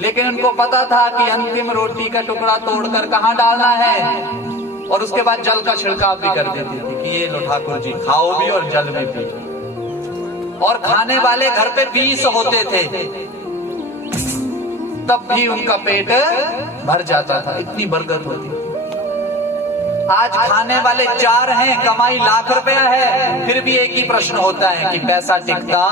लेकिन उनको पता था कि अंतिम रोटी का टुकड़ा तोड़कर कहां डालना है। और उसके बाद जल का छिड़काव भी कर देती थी कि ये लो ठाकुर जी, खाओ भी और जल में पी। और खाने वाले घर पे 20 होते थे, तब भी उनका पेट भर जाता था, इतनी बरकत होती थी। आज खाने वाले 4 हैं, कमाई लाख रुपया है, फिर भी एक ही प्रश्न होता है कि पैसा टिकता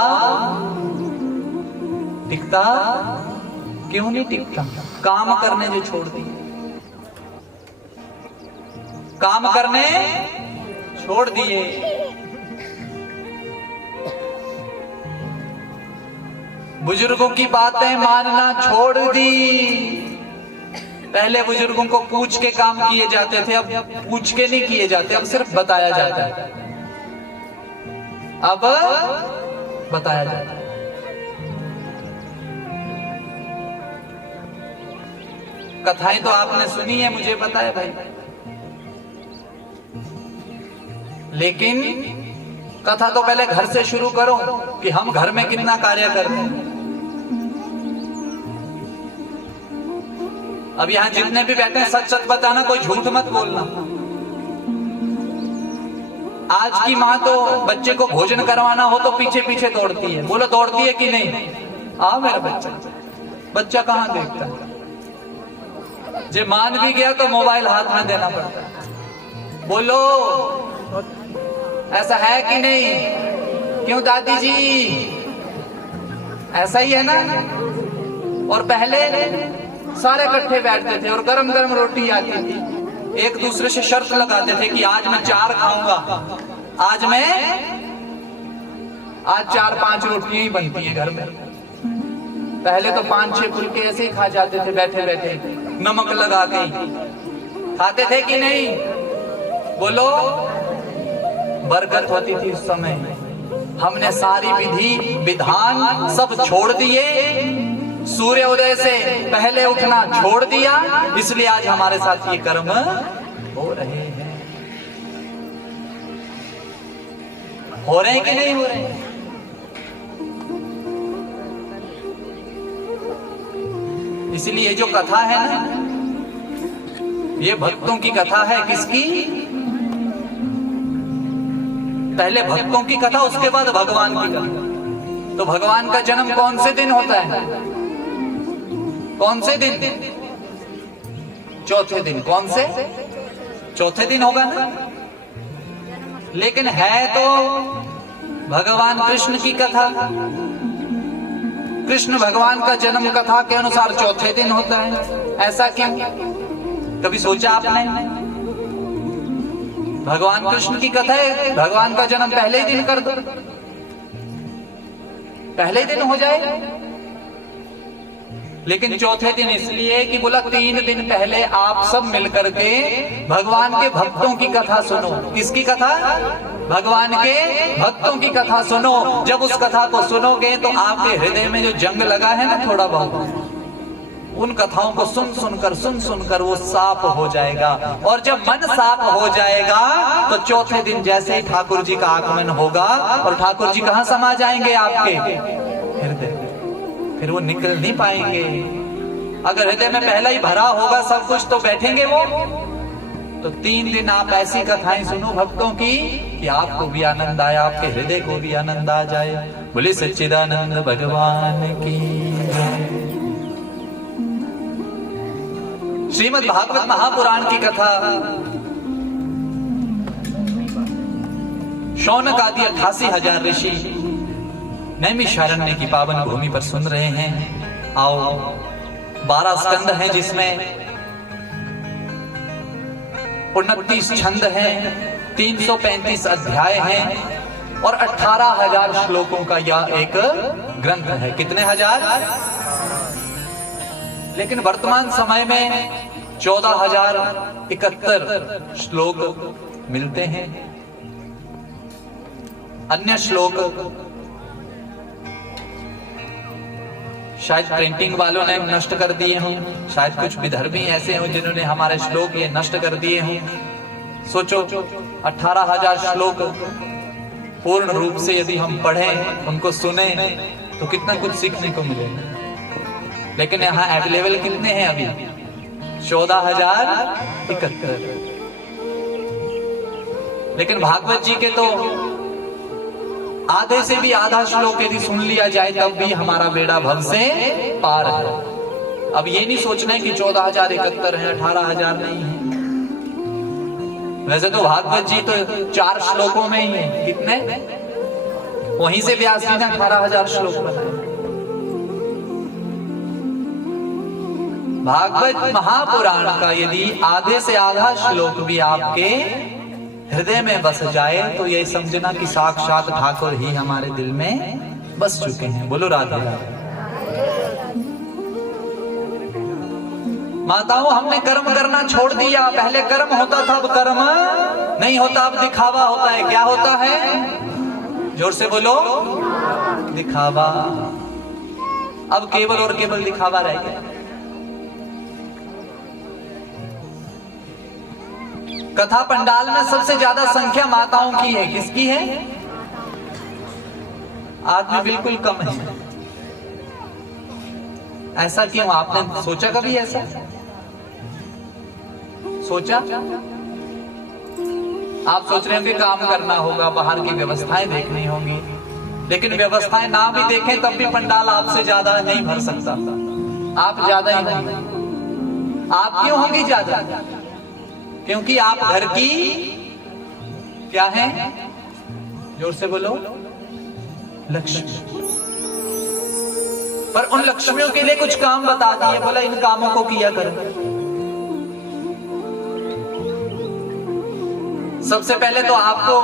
क्यों नहीं टिकता? काम करने जो छोड़ दिए, काम करने छोड़ दिए। बुजुर्गों की बातें मानना छोड़ दी। पहले बुजुर्गों को पूछ के काम किए जाते थे, अब पूछ के नहीं किए जाते, अब सिर्फ बताया जाता है। अब बताया जाता है। कथाएं तो आपने सुनी है, मुझे पता है भाई, लेकिन कथा तो पहले घर से शुरू करो कि हम घर में कितना कार्य करते हैं। अब यहां जितने भी बैठे हैं सच सच बताना, कोई झूठ मत बोलना। आज की माँ तो बच्चे को भोजन करवाना हो तो पीछे पीछे दौड़ती है। बोलो दौड़ती है कि नहीं? आ मेरा बच्चा कहां देखता है? जे मान भी गया तो मोबाइल हाथ में देना पड़ता है। बोलो ऐसा है कि नहीं? क्यों दादी जी? ऐसा ही है ना। और पहले सारे इकट्ठे बैठते थे और गरम गरम रोटी आती थी, एक दूसरे से शर्त लगाते थे कि आज मैं 4 खाऊंगा, आज 4-5 रोटियां ही बनती है घर में। पहले तो 5-6 फुलके ऐसे ही खा जाते थे, बैठे बैठे नमक लगा के। खाते थे कि नहीं? बोलो। बरकत होती थी उस समय। हमने सारी विधि विधान सब छोड़ दिए, सूर्य उदय से पहले उठना छोड़ दिया, इसलिए आज हमारे साथ ये कर्म हो रहे हैं। हो रहे हैं कि नहीं हो रहे हैं? इसलिए जो कथा है ना, ये भक्तों की कथा है। किसकी? पहले भक्तों की कथा, उसके बाद भगवान की कथा। तो भगवान का जन्म कौन से दिन होता है? कौन से दिन? चौथे दिन। कौन से? चौथे दिन होगा ना। लेकिन है तो भगवान कृष्ण की कथा। कृष्ण भगवान का जन्म कथा के अनुसार चौथे दिन होता है। ऐसा क्यों? कभी सोचा आपने? भगवान कृष्ण की कथा है, भगवान का जन्म पहले ही दिन कर दो, पहले दिन हो जाए। लेकिन चौथे दिन इसलिए कि बोला 3 दिन पहले आप सब मिलकर के भगवान के भक्तों की कथा सुनो। किसकी कथा? भगवान के भक्तों की कथा सुनो। जब उस कथा को सुनोगे तो आपके हृदय में जो जंग लगा है ना थोड़ा बहुत, उन कथाओं को सुन सुनकर वो साफ हो जाएगा। और जब मन साफ हो जाएगा तो चौथे दिन जैसे ही ठाकुर जी का आगमन होगा, और ठाकुर जी कहां समा जाएंगे? आपके हृदय। फिर वो निकल नहीं पाएंगे। अगर हृदय में पहला ही भरा होगा सब कुछ तो बैठेंगे वो। तो 3 दिन आप ऐसी कथाएं सुनो भक्तों की कि आपको भी आनंद आए, आपके हृदय को भी आनंद आ जाए। बोले सच्चिदानंद भगवान की जय। श्रीमद् भागवत महापुराण की कथा शौनक आदि 88,000 ऋषि नैमिषारण्य की पावन भूमि पर सुन रहे हैं। आओ, 12 स्कंद हैं जिसमें 29 छंद हैं, 335 अध्याय हैं और 18,000 श्लोकों का यह एक ग्रंथ है। कितने हजार? लेकिन वर्तमान समय में 14,071 श्लोक मिलते हैं। अन्य श्लोक शायद प्रिंटिंग वालों ने नष्ट कर दिए हों, शायद कुछ विधर्मी ऐसे हों जिन्होंने हमारे श्लोक ये नष्ट कर दिए हों। सोचो 18,000 श्लोक पूर्ण रूप से यदि हम पढ़ें, उनको सुने तो कितना कुछ सीखने को मिलेगा। लेकिन यहाँ अवेलेबल कितने हैं अभी? 14,071। लेकिन भागवत जी के तो आधे से भी आधा श्लोक यदि सुन लिया जाए तब भी हमारा बेड़ा भव से पार है। अब ये नहीं सोचना है कि 14,071 है, 18,000 नहीं है। वैसे तो भागवत जी तो 4 श्लोकों में ही है। कितने? वहीं से व्यास जी ने 18,000 श्लोक बनाए। भागवत महापुराण का यदि आधे से आधा श्लोक भी आपके हृदय में बस जाए तो ये समझना कि साक्षात ठाकुर ही हमारे दिल में बस चुके हैं। बोलो राधे राधे। माताओं, हमने कर्म करना छोड़ दिया। पहले कर्म होता था, अब कर्म नहीं होता, अब दिखावा होता है। क्या होता है? जोर से बोलो। दिखावा। अब केवल और केवल दिखावा रह गया। कथा पंडाल में सबसे ज्यादा संख्या माताओं की है। किसकी है? आदमी बिल्कुल कम है। ऐसा क्यों? आपने सोचा कभी ऐसा? सोचा? आप सोच रहे होंगे काम करना होगा, बाहर की व्यवस्थाएं देखनी होंगी, लेकिन व्यवस्थाएं ना भी देखें तब भी पंडाल आपसे ज्यादा नहीं भर सकता। आप ज्यादा ही होंगे। आप क्यों होंगे ज्यादा? क्योंकि आप घर की क्या है? जोर से बोलो। लक्ष्मी। पर उन लक्ष्मियों के लिए कुछ काम बता दिए, बोला इन कामों को किया करो। सबसे पहले तो आपको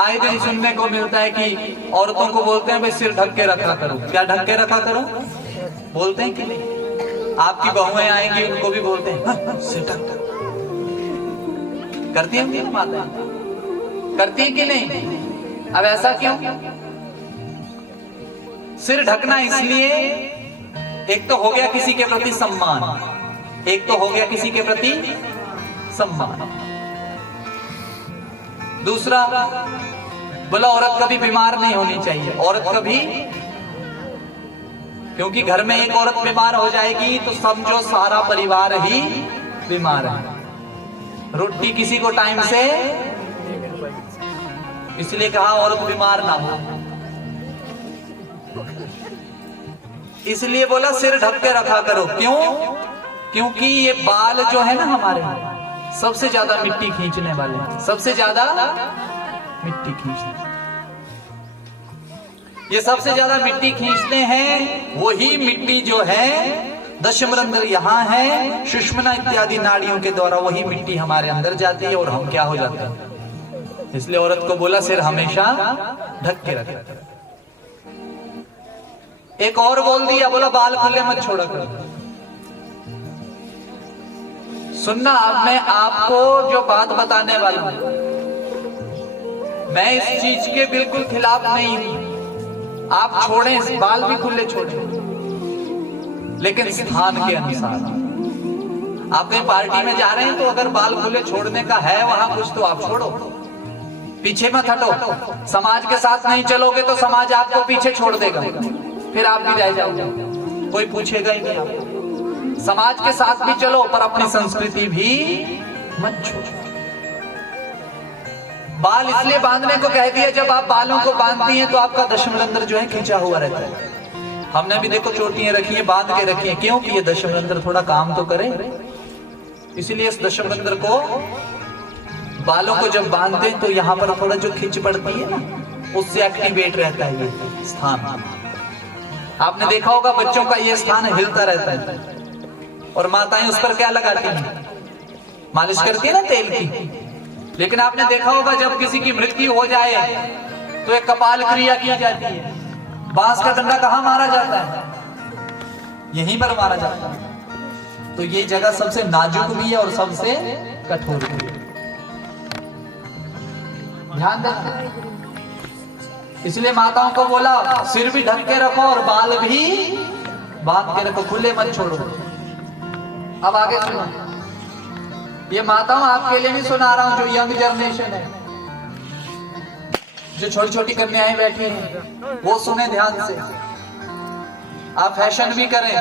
आए दिन सुनने को मिलता है कि औरतों को बोलते हैं भाई सिर ढक के रखा करो। क्या ढक के रखा करो? बोलते हैं कि नहीं? आपकी बहुएं आएंगी उनको भी बोलते हैं सिर ढक कर। करती है माता? करती है कि नहीं? अब ऐसा क्यों? सिर ढकना इसलिए, एक तो हो गया किसी के प्रति सम्मान, एक तो हो गया किसी के प्रति सम्मान। दूसरा, बोला औरत कभी बीमार नहीं होनी चाहिए। औरत कभी, क्योंकि घर में एक औरत बीमार हो जाएगी तो समझो सारा परिवार ही बीमार है। रोटी किसी को टाइम से, इसलिए कहा औरत बीमार ना हो। इसलिए बोला सिर ढक के रखा करो। क्यों? क्योंकि ये बाल जो है ना हमारे सबसे ज्यादा मिट्टी खींचने वाले, सबसे ज्यादा मिट्टी खींचने। ये सबसे ज्यादा मिट्टी खींचते हैं, वही मिट्टी जो है दशमरंध्र यहाँ है, सुषुम्ना इत्यादि नाड़ियों के द्वारा वही मिट्टी हमारे अंदर जाती है और हम क्या हो जाते हैं। इसलिए औरत को बोला सिर हमेशा ढक के रखे। एक और बोल दिया, बोला बाल खुले मत छोड़ा करो। सुनना, अब मैं आपको जो बात बताने वाला हूं, मैं इस चीज के बिल्कुल खिलाफ नहीं हूं। आप छोड़ें, बाल भी खुले छोड़ें, लेकिन स्थान के अनुसार। आप कहीं पार्टी में जा रहे हैं तो अगर बाल खुले छोड़ने का है वहां कुछ, तो आप छोड़ो, पीछे मत हटो। समाज के साथ नहीं चलोगे तो समाज आपको पीछे छोड़ देगा, फिर आप भी रह जाओगे, कोई पूछेगा ही नहीं आपको। समाज के साथ भी चलो पर अपनी संस्कृति भी मत छोड़ो। बाल इसलिए बांधने को कह दिया, जब आप बालों को बांधती हैं तो आपका दशमरंध्र जो है खींचा हुआ रहता है। हमने भी देखो चोटियां रखी है, बांध के रखी है, क्यों कि ये दशमरंध्र थोड़ा काम तो करे। इसलिए इस दशमरंध्र को, बालों को जब बांधते हैं तो यहाँ पर थोड़ा जो खिंच पड़ती है ना, उससे एक्टिवेट रहता है ये स्थान। आपने देखा होगा बच्चों का ये स्थान हिलता रहता है, और माताएं उस पर क्या लगाती हैं, मालिश करती है ना तेल की। लेकिन आपने देखा होगा जब किसी की मृत्यु हो जाए तो एक कपाल क्रिया की जाती है। बांस का डंडा कहां मारा जाता है, यहीं पर मारा जाता है। तो ये जगह सबसे नाजुक भी है और सबसे कठोर भी है, ध्यान देना। इसलिए माताओं को बोला सिर भी ढक के रखो और बाल भी बांध के रखो, खुले मत छोड़ो। अब आगे सुनो, ये माताओं आपके लिए नहीं सुना रहा हूं, जो यंग जनरेशन है, जो छोटी छोटी कन्याएं बैठी हैं, वो सुने ध्यान से। आप फैशन भी करें,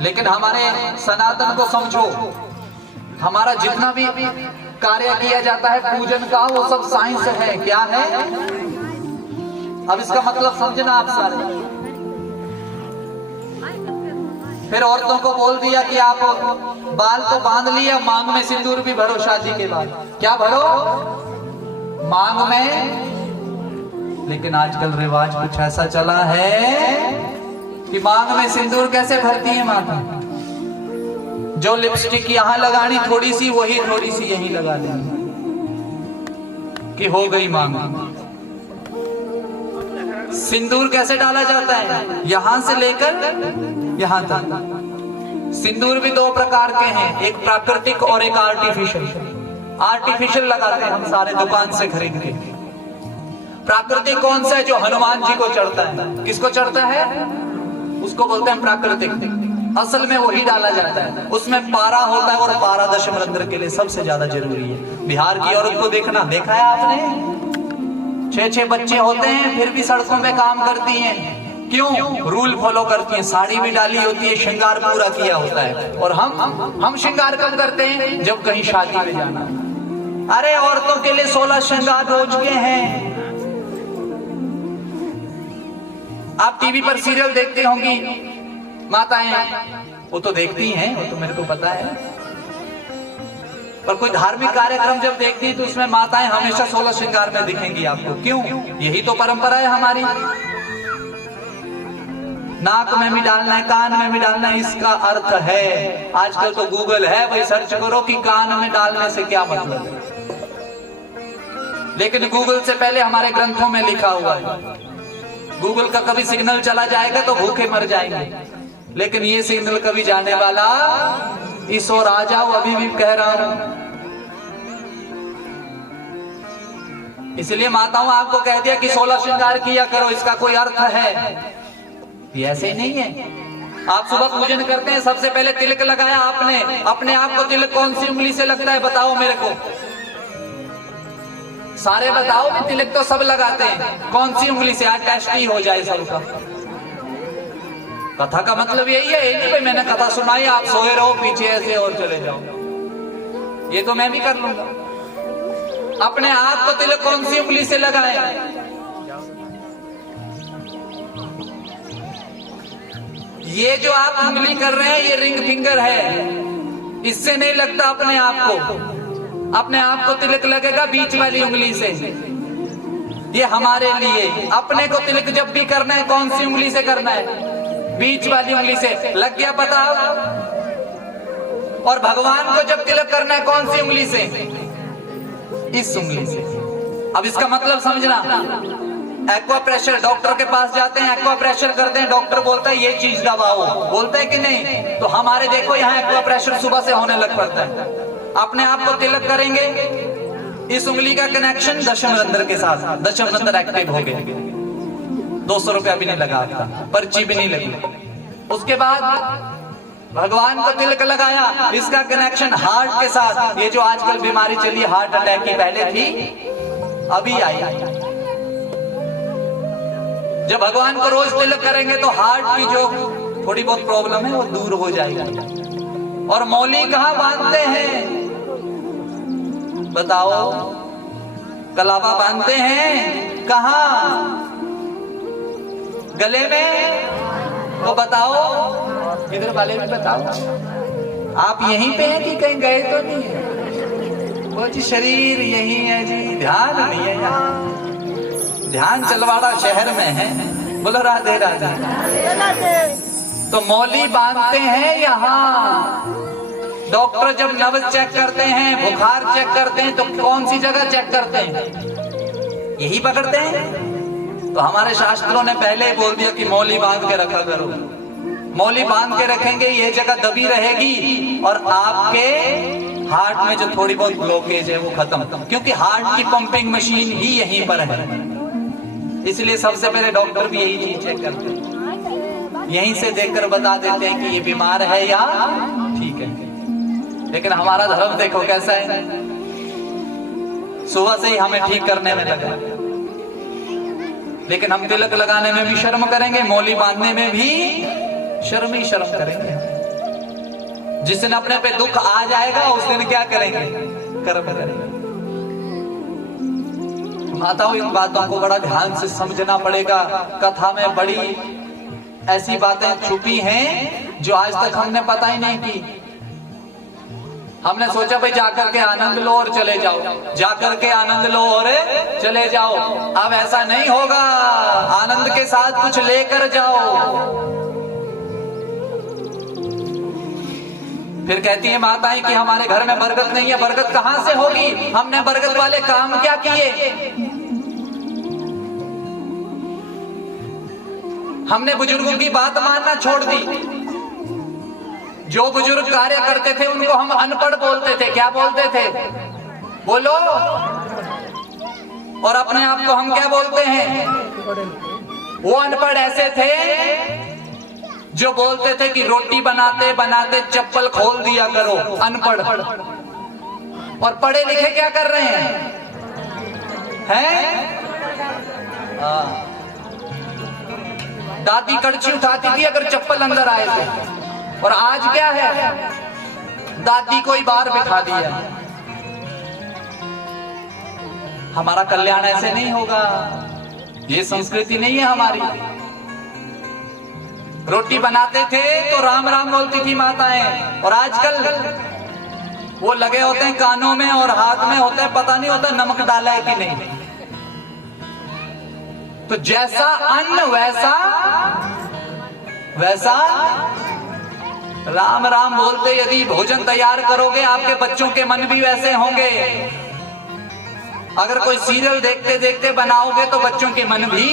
लेकिन हमारे सनातन को समझो। हमारा जितना भी कार्य किया जाता है पूजन का, वो सब साइंस है। क्या है, अब इसका मतलब समझना आप सारे। फिर औरतों को बोल दिया कि आप बाल तो बांध लिया, मांग में सिंदूर भी भरो शादी के बाद। क्या भरो, मांग में। लेकिन आजकल रिवाज कुछ ऐसा चला है कि मांग में सिंदूर कैसे भरती है माता, जो लिपस्टिक यहां लगानी थोड़ी सी, वही थोड़ी सी यहीं लगा देंगे कि हो गई मांग। सिंदूर कैसे डाला जाता है, यहां से लेकर यहां तक। सिंदूर भी दो प्रकार के हैं, एक प्राकृतिक और एक आर्टिफिशियल। आर्टिफिशियल लगाते हैं हम सारे दुकान से खरीद के। प्राकृतिक कौन सा है, जो हनुमान जी को चढ़ता है। किसको चढ़ता है, उसको बोलते हैं प्राकृतिक। असल में वही डाला जाता है, उसमें पारा होता है, और पारा दशमरंध्र के लिए सबसे ज्यादा जरूरी है। बिहार की औरत को देखना, देखा है आपने, 6-6 बच्चे होते हैं फिर भी सड़कों में काम करती हैं। क्यों, रूल फॉलो करती हैं। साड़ी भी डाली होती है, श्रृंगार पूरा किया होता है। और हम श्रृंगार कब करते हैं, जब कहीं शादी में जाना। अरे औरतों के लिए 16 श्रृंगार रोज के हैं। आप टीवी पर सीरियल देखते होंगी, माताएं वो तो देखती हैं, वो तो मेरे को पता है। पर कोई धार्मिक कार्यक्रम जब देखती है तो उसमें माताएं हमेशा 16 श्रृंगार में दिखेंगी आपको। क्यों, यही तो परंपरा है हमारी। नाक में भी डालना है, कान में भी डालना है, इसका अर्थ है। आजकल तो गूगल है, भाई सर्च करो कि कान में डालने से क्या मतलब है। लेकिन गूगल से पहले हमारे ग्रंथों में लिखा हुआ है। गूगल का कभी सिग्नल चला जाएगा तो भूखे मर जाएंगे, लेकिन ये सिग्नल कभी जाने वाला इस ओर आ जाओ, अभी भी कह रहा हूं। इसलिए माताओं आपको कह दिया कि 16 श्रृंगार किया करो, इसका कोई अर्थ है। ये ऐसे ही नहीं है। आप सुबह पूजन करते हैं, सबसे पहले तिलक लगाया आपने। अपने आप को तिलक कौन सी उंगली से लगता है, बताओ मेरे को। सारे बताओ भी, तिलक तो सब लगाते हैं, कौन सी उंगली से। आज टेस्ट ही हो जाए सबका। कथा का मतलब यही है, नहीं भाई मैंने कथा सुनाई, आप सोए रहो पीछे ऐसे और चले जाओ। ये तो मैं भी कर लूंगा। अपने आप को तिलक कौन सी उंगली से लगाए। ये जो आप उंगली कर रहे हैं, ये रिंग फिंगर है, इससे नहीं लगता अपने आप को। अपने आप को तिलक लगेगा बीच वाली उंगली से। ये हमारे लिए। अपने को तिलक जब भी करना है कौन सी उंगली से करना है? बीच वाली उंगली से। लग गया पता? और भगवान को जब तिलक करना है कौन सी उंगली से? इस उंगली से। अब इसका मतलब समझना, एक्वा प्रेशर, डॉक्टर के पास जाते हैं, एक्वा प्रेशर करते हैं, डॉक्टर बोलता है ये चीज दबाओ, बोलता है कि नहीं? तो हमारे देखो यहाँ एक्वा प्रेशर सुबह से होने लग पड़ता है। अपने आप को तिलक करेंगे, इस उंगली का कनेक्शन दशम रंध्र के साथ, दशम रंध्र एक्टिव हो गए। 200 रुपया भी नहीं लगा आपका, पर्ची भी नहीं लगी। उसके बाद भगवान को तिलक लगाया, इसका कनेक्शन हार्ट के साथ। ये जो आजकल बीमारी चली हार्ट अटैक की, पहले थी अभी आई। जब भगवान को रोज तिलक करेंगे तो हार्ट की जो थोड़ी बहुत प्रॉब्लम है वो दूर हो जाएगी। और मौली कहाँ बांधते हैं बताओ? कलावा बांधते हैं कहाँ? गले में। तो बताओ, इधर वाले भी बताओ, आप यहीं पे हैं कि कहीं गए तो नहीं है? वो जी शरीर यही है जी, ध्यान नहीं है यहाँ। ध्यान चलवाड़ा शहर में है। बोलो राधे राधे। तो मौली बांधते हैं यहाँ। डॉक्टर जब नब्ज चेक करते हैं, बुखार चेक करते हैं, तो कौन सी जगह चेक करते हैं? यही पकड़ते हैं। तो हमारे शास्त्रों ने पहले ही बोल दिया कि मौली बांध के रखा करो। मौली बांध के रखेंगे, ये जगह दबी रहेगी और आपके हार्ट में जो थोड़ी बहुत ब्लॉकेज है वो खत्म। क्योंकि हार्ट की पंपिंग मशीन ही यहीं पर है, इसलिए सबसे पहले डॉक्टर भी यही चीज चेक करते हैं। यहीं से देखकर बता देते हैं कि ये बीमार है या ठीक है। लेकिन हमारा धर्म देखो कैसा है, सुबह से ही हमें ठीक करने में लगा। लेकिन हम तिलक लगाने में भी शर्म करेंगे, मौली बांधने में भी शर्म ही शर्म करेंगे। जिस दिन अपने पे दुख आ जाएगा उस दिन क्या करेंगे? कर्म करेंगे। माताओं, इन बातों को बड़ा ध्यान से समझना पड़ेगा। कथा में बड़ी ऐसी बातें छुपी हैं जो आज तक हमने पता ही नहीं की। हमने सोचा भाई जाकर के आनंद लो और चले जाओ, जाकर के आनंद लो और चले जाओ। अब ऐसा नहीं होगा, आनंद के साथ कुछ लेकर जाओ। फिर कहती है माताएं कि हमारे घर में बरकत नहीं है। बरकत कहां से होगी? हमने बरकत वाले काम क्या किए? हमने बुजुर्गों की बात मानना छोड़ दी। जो बुजुर्ग कार्य करते थे उनको हम अनपढ़ बोलते थे। क्या बोलते थे? बोलो। और अपने आप को हम क्या बोलते हैं? वो अनपढ़ ऐसे थे जो बोलते थे कि रोटी बनाते बनाते चप्पल खोल दिया करो। अनपढ़। और पढ़े लिखे क्या कर रहे हैं? दादी कड़छी उठाती थी अगर चप्पल अंदर आए तो। और आज क्या है? दादी को ही बाहर बिठा दिया। हमारा कल्याण ऐसे नहीं होगा, ये संस्कृति नहीं है हमारी। रोटी बनाते थे तो राम राम बोलती थी माताएं, और आजकल वो लगे होते हैं कानों में और हाथ में होते हैं, पता नहीं होता नमक डाला है कि नहीं। तो जैसा अन्न वैसा वैसा राम राम बोलते यदि भोजन तैयार करोगे आपके बच्चों के मन भी वैसे होंगे। अगर कोई सीरियल देखते देखते बनाओगे तो बच्चों के मन भी,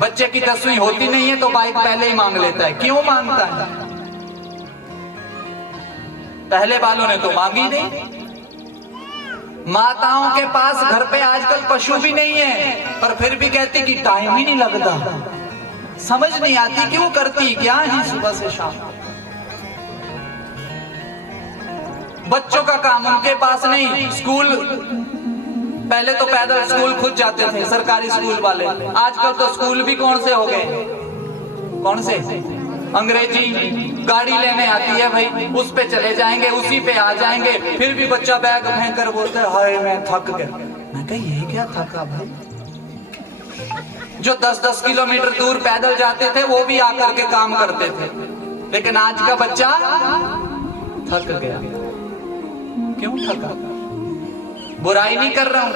बच्चे की 10वीं होती नहीं है तो बाइक पहले ही मांग लेता है। क्यों मांगता है? पहले वालों ने तो मांगी नहीं। माताओं के पास घर पे आजकल पशु भी नहीं है, पर फिर भी कहती कि टाइम ही नहीं लगता। समझ नहीं आती क्यों करती क्या है सुबह से शाम। बच्चों का काम उनके पास नहीं। स्कूल पहले तो पैदल स्कूल खुद जाते थे सरकारी स्कूल वाले, आजकल तो स्कूल भी कौन से हो गए? कौन से? अंग्रेजी गाड़ी लेने आती है भाई, उस पे चले जाएंगे, उसी पे आ जाएंगे। फिर भी बच्चा बैग फेंक कर बोलता है हाय मैं थक गया। मैं कहा ये क्या थका भाई? जो 10-10 किलोमीटर दूर पैदल जाते थे वो भी आकर के काम करते थे, लेकिन आज का बच्चा थक गया। क्यों थका? बुराई नहीं कर रहा हूं,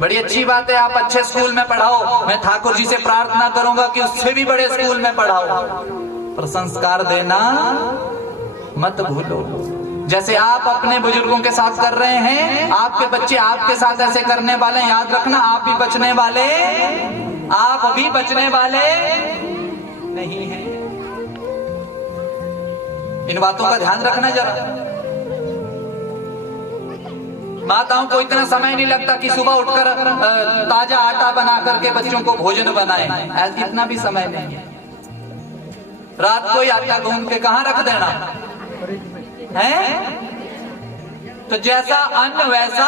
बड़ी अच्छी बात है, आप अच्छे स्कूल में पढ़ाओ। मैं ठाकुर जी से प्रार्थना करूंगा कि उससे भी बड़े स्कूल में पढ़ाओ, पर संस्कार देना मत भूलो। जैसे आप अपने बुजुर्गों के साथ कर रहे हैं, आपके बच्चे आपके साथ ऐसे करने वाले। याद रखना, आप भी बचने वाले नहीं हैं। इन बातों का ध्यान रखना जरा। माताओं को इतना समय नहीं लगता कि सुबह उठकर ताजा आटा बना करके बच्चों को भोजन बनाए, इतना भी समय नहीं है। रात को ही आटा गूंद के कहां रख देना है। तो जैसा अन्न वैसा।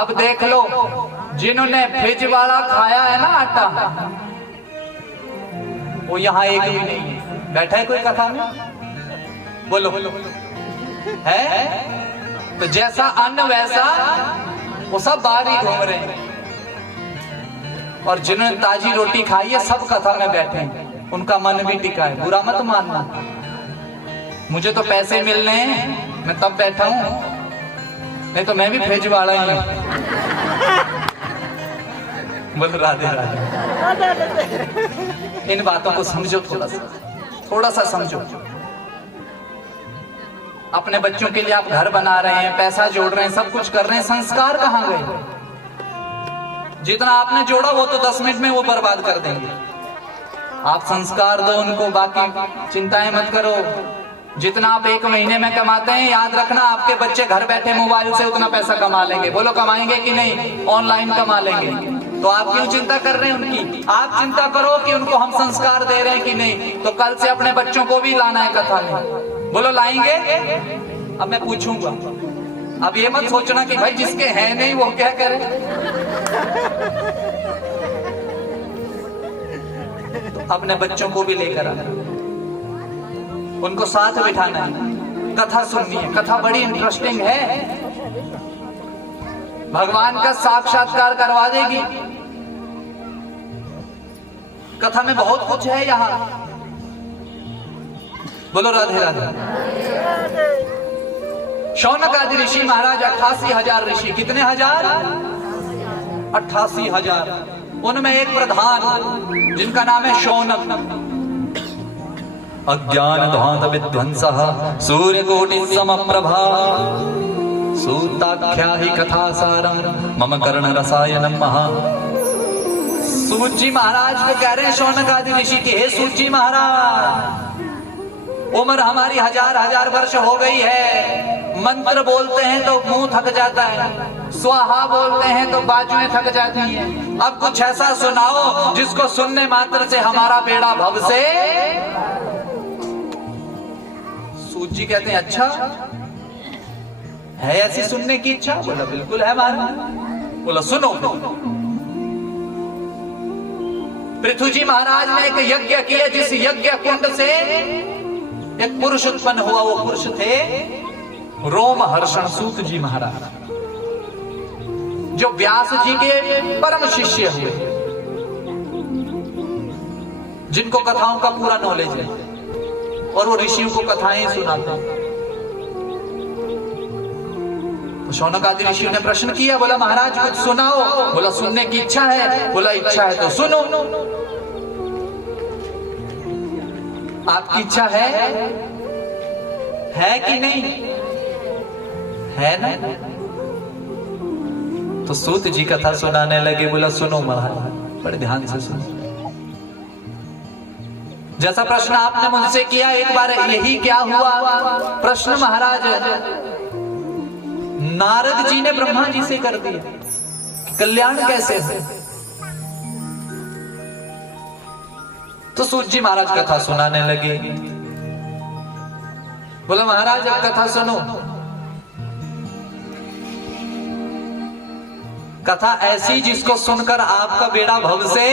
अब देख लो, जिन्होंने फ्रिज वाला खाया है ना आटा, वो यहां एक भी नहीं है। बैठा है कोई कथा में? बोलो है। तो जैसा अन्न वैसा, वो सब बाहर ही घूम रहे हैं। और जिन्होंने ताजी रोटी खाई है सब कथा में बैठे हैं, उनका मन भी टिका है। बुरा मत मानना, मुझे तो पैसे मिल रहे हैं, मैं तब बैठा हूं, नहीं तो मैं भी फ्रिज वाला ही हूं। बोल राधे राधे। इन बातों को समझो, थोड़ा सा समझो। अपने बच्चों के लिए आप घर बना रहे हैं, पैसा जोड़ रहे हैं, सब कुछ कर रहे हैं, संस्कार कहां गए? जितना आपने जोड़ा वो तो 10 मिनट में वो बर्बाद कर देंगे। आप संस्कार दो उनको, बाकी चिंताएं मत करो। जितना आप 1 महीने में कमाते हैं, याद रखना आपके बच्चे घर बैठे मोबाइल से उतना पैसा कमा लेंगे। बोलो कमाएंगे कि नहीं? ऑनलाइन कमा लेंगे। तो आप क्यों चिंता कर रहे हैं उनकी? आप चिंता करो कि उनको हम संस्कार दे रहे हैं कि नहीं। तो कल से अपने बच्चों को भी लाना है कथा में। बोलो लाएंगे? अब मैं पूछूंगा। अब ये मत सोचना कि भाई जिसके हैं नहीं वो क्या करे। तो अपने बच्चों को भी लेकर आना, उनको साथ बिठाना है, कथा सुननी है। कथा बड़ी इंटरेस्टिंग है, भगवान का साक्षात्कार करवा देगी। कथा में बहुत कुछ है यहाँ। बोलो राधे राधे। शौनक आदि ऋषि महाराज 88,000 ऋषि। कितने हजार? 88,000। उनमें एक प्रधान जिनका नाम है शौनक। अज्ञान ध्वांत विध्वंसः सूर्यकोटि समप्रभा सूताख्या ही कथा सारम मम कर्ण रसायनम महा। सूत जी महाराज को कह रहे हैं शौनक आदि ऋषि की, हे सूत जी महाराज, उम्र हमारी 1000 वर्ष हो गई है। मंत्र बोलते हैं तो मुंह थक जाता है, स्वाहा बोलते हैं तो बाजुएं थक जाती हैं। अब कुछ ऐसा सुनाओ जिसको सुनने मात्र से हमारा बेड़ा भव से। सूत जी कहते हैं अच्छा है ऐसी सुनने की इच्छा? बोला बिल्कुल है महाराज। बोला सुनो। पृथु जी महाराज ने एक यज्ञ किया, जिस यज्ञ कुंड से एक पुरुष उत्पन्न हुआ। वो पुरुष थे रोमहर्षण सूत जी महाराज, जो व्यास जी के परम शिष्य हुए, जिनको कथाओं का पूरा नॉलेज है और वो ऋषियों को कथाएं सुनाते हैं। तो शौनक आदि ऋषियों ने प्रश्न किया, बोला महाराज कुछ सुनाओ। बोला सुनने की इच्छा है। बोला इच्छा है तो सुनो। आपकी इच्छा है कि नहीं? है ना? तो सूत जी कथा सुनाने लगे। बोला सुनो महाराज, बड़े ध्यान से सुनो। जैसा प्रश्न आपने मुझसे किया एक बार यही क्या हुआ प्रश्न महाराज नारद जी ने ब्रह्मा जी से कर दिया। कल्याण कैसे है? तो सूत जी महाराज कथा सुनाने लगे। बोला महाराज अब कथा सुनो। कथा ऐसी जिसको सुनकर आपका बेड़ा भव से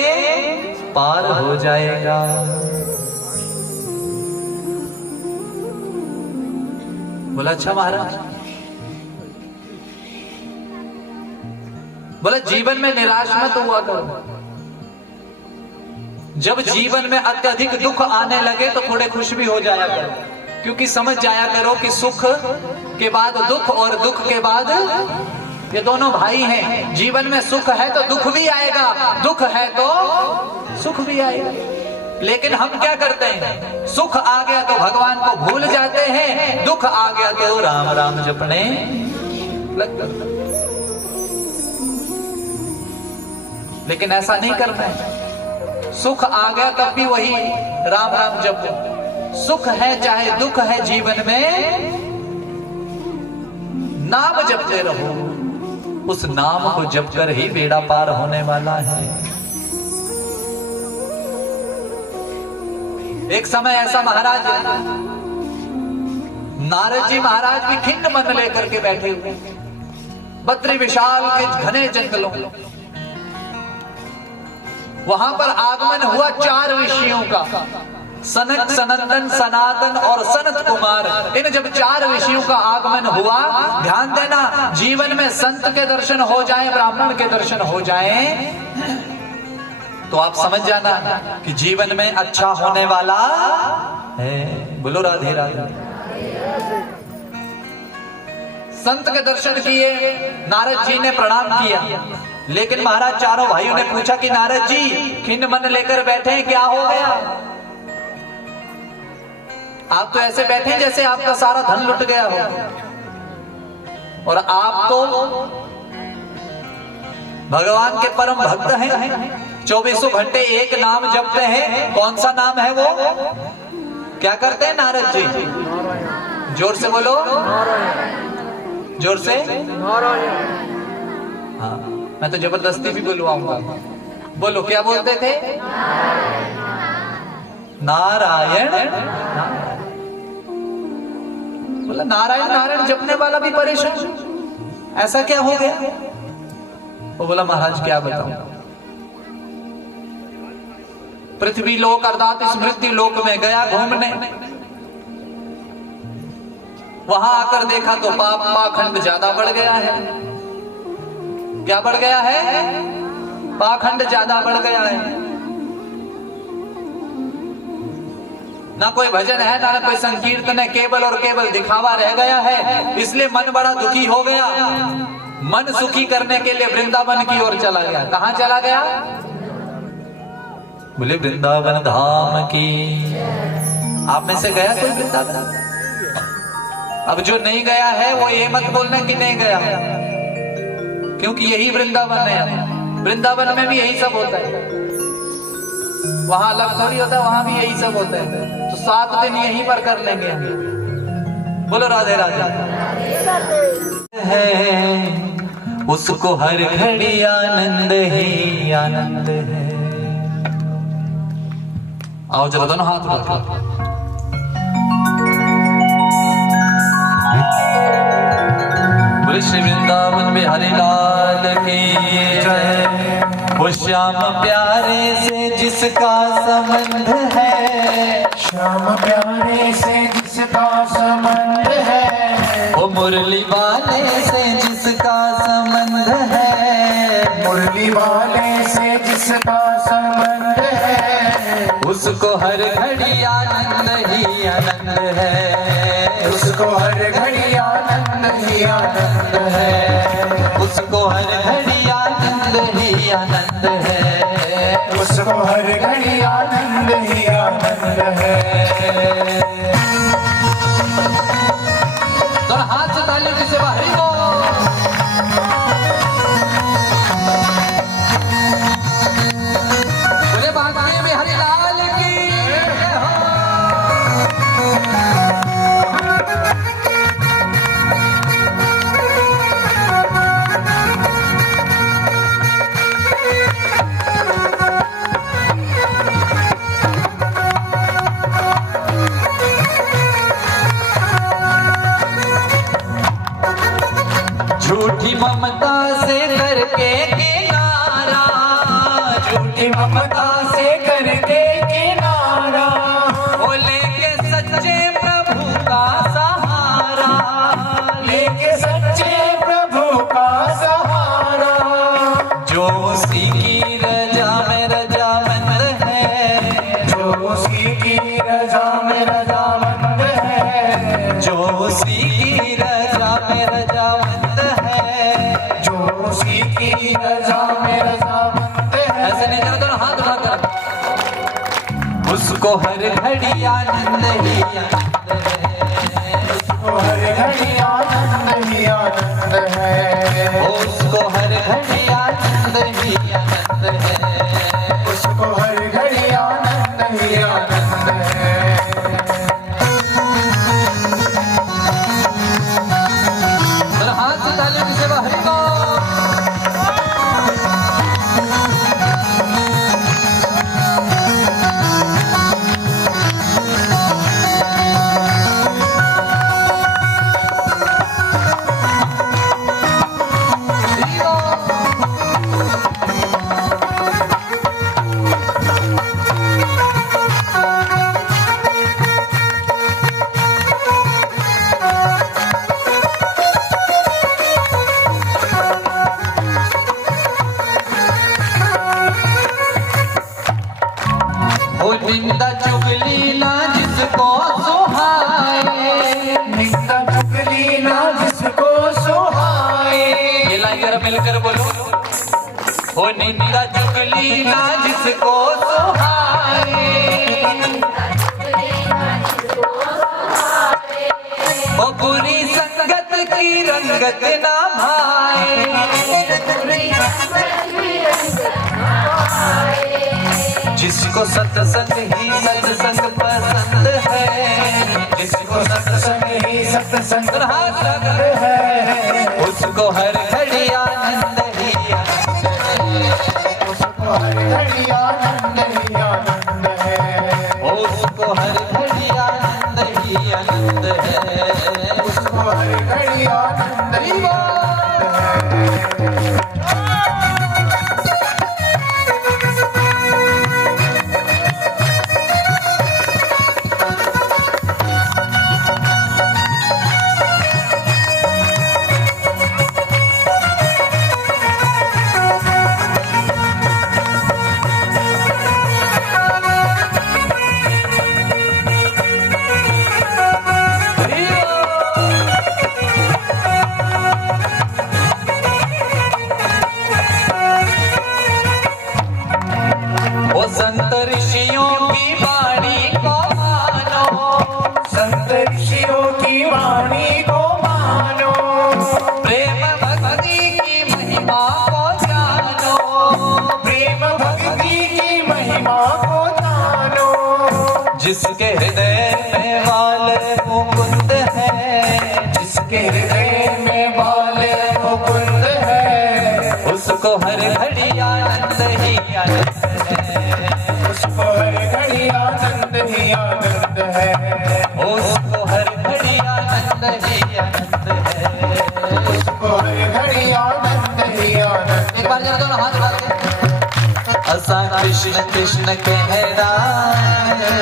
पार हो जाएगा। बोला अच्छा महाराज। बोला जीवन में निराश मत हुआ करो। जब जीवन में अत्यधिक दुख आने लगे तो थोड़े खुश भी हो जाया करो, क्योंकि समझ जाया करो कि सुख के बाद दुख और दुख के बाद ये दोनों भाई हैं। जीवन में सुख है तो दुख भी आएगा, दुख है तो सुख भी आएगा। लेकिन हम क्या करते हैं, सुख आ गया तो भगवान को भूल जाते हैं, दुख आ गया तो राम राम जपने लग जाते हैं। लेकिन ऐसा नहीं करना है। सुख आ गया तब भी वही राम राम जपो। सुख है चाहे दुख है जीवन में, नाम जपते रहो। उस नाम को जपकर ही बेड़ा पार होने वाला है। एक समय ऐसा महाराज नारद जी महाराज भी खिन्न मन लेकर के बैठे हुए, बद्री विशाल के घने जंगलों, वहां पर आगमन हुआ 4 ऋषियों का, सनक, सनंदन, सनातन और सनत कुमार। इन जब 4 ऋषियों का आगमन हुआ, ध्यान देना, जीवन में संत के दर्शन हो जाए, ब्राह्मण के दर्शन हो जाए, तो आप समझ जाना कि जीवन में अच्छा होने वाला है। बोलो राधे राधे। संत के दर्शन किए, नारद जी ने प्रणाम किया। लेकिन महाराज चारों भाइयों ने पूछा कि नारद जी खिन्न मन लेकर बैठे हैं, क्या हो गया? आप तो ऐसे बैठे हैं जैसे आपका सारा धन लुट गया हो, और आप तो भगवान के परम भक्त हैं, 24 घंटे एक नाम जपते हैं। कौन सा नाम है वो? क्या करते हैं नारद जी? जोर से बोलो, जोर से। हाँ, मैं तो जबरदस्ती भी बुलवाऊंगा। बोलो, क्या बोलते थे? नारायण। बोला नारायण नारायण जपने वाला भी परेशान, ऐसा क्या हो गया? वो बोला महाराज क्या बताऊं, पृथ्वी लोक अर्थात स्मृति लोक में गया घूमने, वहां आकर देखा तो पाप पाखंड ज्यादा बढ़ गया है। क्या बढ़ गया है? पाखंड ज्यादा बढ़ गया है। ना कोई भजन है, ना कोई संकीर्तन है, केवल और केवल दिखावा रह गया है। इसलिए मन बड़ा दुखी हो गया। मन सुखी करने के लिए वृंदावन की ओर चला गया। कहां चला गया? बोले वृंदावन धाम की। आप में से गया कोई वृंदावन? अब जो नहीं गया है वो ये मत बोलना कि नहीं गया, क्योंकि यही वृंदावन है। वृंदावन में भी यही सब होता है, वहां अलग थोड़ी होता है, वहां भी यही सब होता है। तो 7 दिन यहीं पर कर लेंगे। बोलो राधे राधे। है उसको हर घड़ी आनंद ही आनंद है। आओ जरा दोनों हाथ उठाओ। बोले श्री वृंदावन बिहारी लाल की जय। वो श्याम प्यारे से जिसका संबंध है, श्याम प्यारे से जिसका संबंध है, वो मुरली वाले से जिसका संबंध है, मुरली वाले से जिसका संबंध है, उसको हर घड़ी आनंद ही आनंद है। उसको हर घड़ी आनंद ही आनंद है, उसको हर घड़ी आनंद ही आनंद है, उसको हर घड़ी आनंद ही आनंद है। दोनों हाथ से ताली से बाहरी को। बोले बांके में हरि लाल की जय हो। झूठी ममता से करके किनारा, झूठी ममता से करके किनारा, वो लेके सच्चे प्रभु का सहारा, लेके सच्चे प्रभु का सहारा, जो उसी की रजा में रजामंद है, जो उसी की रजा में रजामंद है, जो उसी की रजा में रजामंद है, हाथ उठाकर उसको हर घड़ी आनंद ही आनंद है, उसको हर घड़ी आनंद ही आनंद है, उसको हर घड़ी आनंद ही आनंद है, उसको हर घड़ी आनंद ही आनंद है। और हाथ से तालियों से हरि को निंदा चुगली ना जिसको सुहाए, निंदा चुगली ना जिसको सुहाए, ये लाइन जरा मिलकर बोलो। हो निंदा चुगली ना जिसको सुहाए, ओ बुरी संगत की रंगत ना भाए, जिसको सत्संग ही सत्संग पसंद है, जिसको सत्संग ही सत्संग हाथ है, उसको हर घड़ी आनंद ही आनंद है, उसको हर घड़ी आनंद ही आनंद है, उसको हर घड़ी आनंद ही आनंद है, उसको हर घड़ी आनंद ही आनंद है। संत ऋषियों की वाणी को मानो, संत ऋषियों की वाणी को मानो, प्रेम भक्ति की महिमा को जानो, प्रेम भक्ति की महिमा को जानो, जिसके हृदय में वाले मुकुंद है, जिसके हृदय में वाले मुकुंद है, उसको हर घड़ी आनंद ही आनंद है, उसको हर घड़ी आनंद ही आनंद है, उसको हर घड़ी आनंद ही आनंद है, उसको हर घड़ी आनंद ही आनंद। एक बार जरा दोनों हाथ उठा के असा कृष्ण कृष्ण कहना है,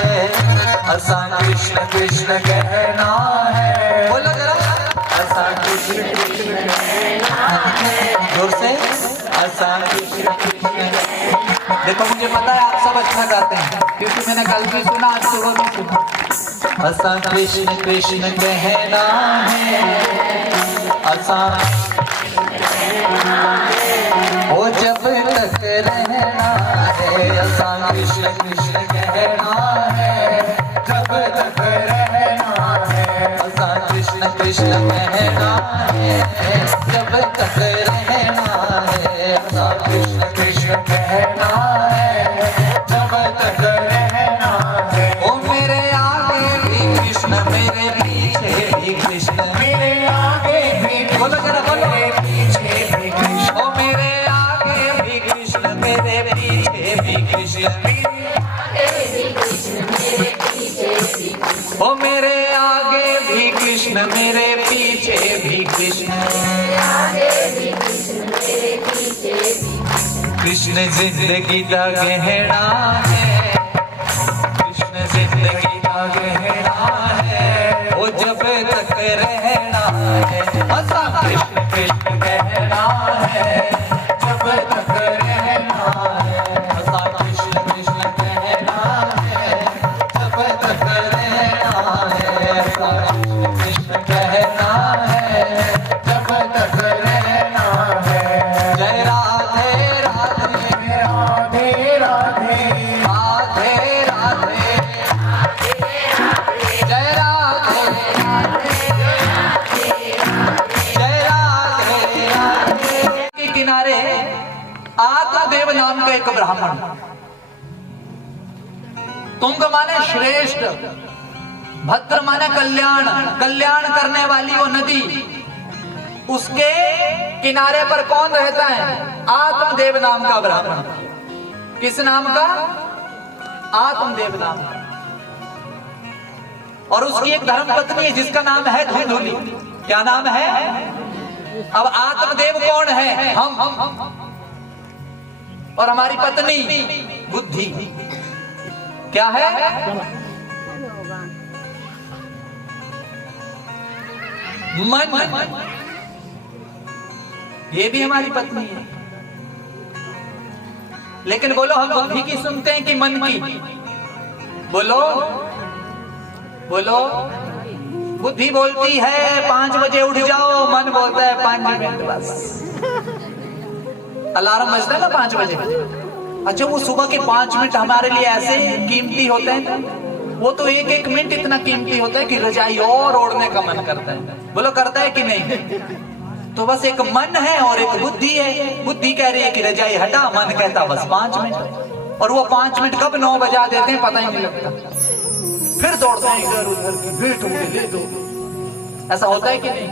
असा कृष्ण कृष्ण कहना है, बोलो जरा असा कृष्ण कृष्ण कहना है, जोर से असा कृष्ण कृष्ण। देखो मुझे पता है आप सब अच्छा गाते हैं क्योंकि मैंने कल भी सुना, आज सुबह भी सुना। असा कृष्ण कृष्ण कहना है, असा वो जब तक रहना है, असा कृष्ण कृष्ण कहना है, जब तक रहना है, असा कृष्ण कृष्ण कहना है, जब तक रहना है, असा कृष्ण कृष्ण कहना है, जब तक रहना है। ओ मेरे आगे भी कृष्ण मेरे पीछे भी कृष्ण, मेरे आगे भी बोलो जरा बोलो, मेरे पीछे भी कृष्ण, ओ मेरे आगे भी कृष्ण मेरे पीछे भी कृष्ण, ओ मेरे आगे भी कृष्ण मेरे पीछे भी कृष्ण, कृष्ण जिंदगी का गहना है, कृष्ण जिंदगी का गहना है, वो जब तक रहना है, ऐसा कृष्ण कृष्ण कहना है, जब तक रहना है, ऐसा कृष्ण कृष्ण कहना है, जब तक रहना है, ऐसा कृष्ण कृष्ण कहना है, जब तक रहना है। जय राधे राधे राधे राधे राधे राधे राधे जय राधे जय राधे राधे। के किनारे आत्मदेव नाम का एक ब्राह्मण, तुंग माने श्रेष्ठ, भद्र माने कल्याण, कल्याण करने वाली वो नदी, उसके किनारे पर कौन रहता है? आत्मदेव नाम का ब्राह्मण। किस नाम का? आत्मदेव नाम का। और उसकी एक धर्म पत्नी है जिसका नाम है धुंधुली। क्या नाम है? अब आत्मदेव कौन है? हम। और हमारी पत्नी बुद्धि क्या है? मन। ये भी हमारी पत्नी है। लेकिन बोलो हम बुद्धि की सुनते हैं कि मन की? बोलो बोलो। बुद्धि बोलती है 5 बजे उठ जाओ, मन बोलता है 5 मिनट बस। अलार्म बजता है ना 5 बजे। अच्छा, वो सुबह के 5 मिनट हमारे लिए ऐसे कीमती होते हैं, वो तो एक मिनट इतना कीमती होता है कि रजाई और ओढ़ने का मन करता है। बोलो करता है कि नहीं? तो बस एक मन है और एक बुद्धि है। बुद्धि कह रही है कि रजाई हटा, मन कहता बस 5 मिनट। और वो 5 मिनट कब 9 बजा देते हैं पता ही नहीं लगता। फिर दौड़ते हैं इधर उधर, ले दो। ऐसा होता है कि नहीं?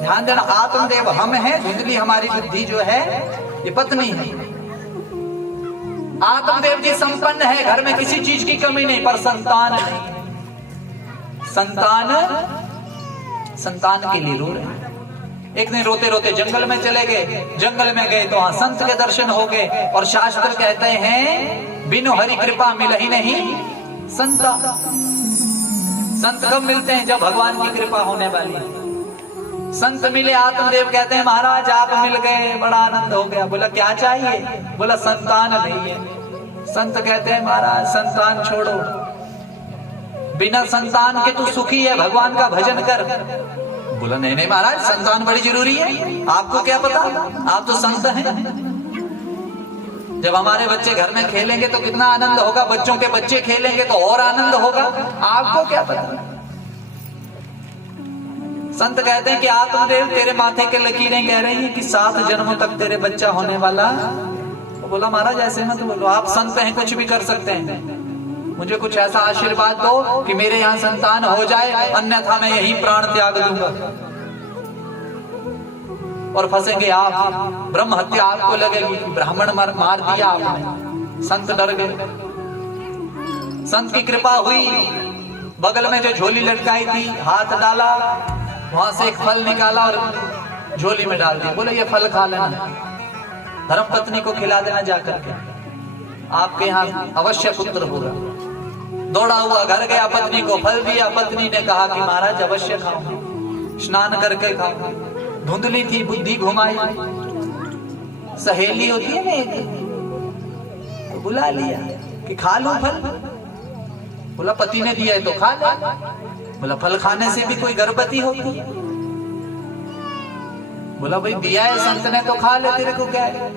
ध्यान देना, आत्मदेव हम हैं, धुंधली हमारी बुद्धि जो है ये पत्नी है। आत्मदेव जी संपन्न है, घर में किसी चीज की कमी नहीं, पर संतान नहीं। संतान के लिए रो रहे। एक दिन रोते रोते जंगल में चले गए। जंगल में गए तो वहां संत के दर्शन हो गए। और शास्त्र कहते हैं बिनु हरि कृपा मिल ही नहीं संता। संत कब मिलते हैं? जब भगवान की कृपा होने वाली है। संत मिले। आत्मदेव कहते हैं महाराज आप मिल गए, बड़ा आनंद हो गया। बोला क्या चाहिए? बोला संतान नहीं है। संत कहते हैं महाराज संतान छोड़ो, बिना संतान के तू सुखी है, भगवान का भजन कर। बोला नहीं नहीं महाराज, संतान बड़ी जरूरी है। आपको क्या पता, आप तो संत हैं। जब हमारे बच्चे घर में खेलेंगे तो कितना आनंद होगा, बच्चों के बच्चे खेलेंगे तो और आनंद होगा। आपको क्या पता? संत कहते हैं कि आत्मदेव तेरे माथे के लकीरें कह रही हैं कि 7 जन्मों तक तेरे बच्चा होने वाला। तो बोला महाराज ऐसे मत बोलो, आप संत हैं, कुछ भी कर सकते हैं। मुझे कुछ ऐसा आशीर्वाद दो कि मेरे यहाँ संतान हो जाए, अन्यथा मैं यही प्राण त्याग दूंगा। और फंसेंगे आप, ब्रह्म हत्या आपको लगेगी। ब्राह्मण मार दिया आपने। संत डर गए। संत की कृपा हुई, बगल में जो झोली लटकाई थी हाथ डाला, वहां से एक फल निकाला और झोली में डाल दिया। बोले ये फल खा लेना, धर्म पत्नी को खिला देना जाकर के, आपके यहाँ अवश्य पुत्र होगा। दौड़ा हुआ घर गया, पत्नी को फल दिया। पत्नी ने कहा कि महाराज अवश्य खाऊंगी, स्नान करके खाऊंगी। धुंधली थी, बुद्धि घुमाई। सहेली होती है ना एक, तो बुला लिया कि खा लो फल। बोला पति ने दिया है तो खा ले। बोला फल खाने से भी कोई गर्भवती होती है? बोला भाई दिया है संत ने तो खा ले, तेरे को क्या है?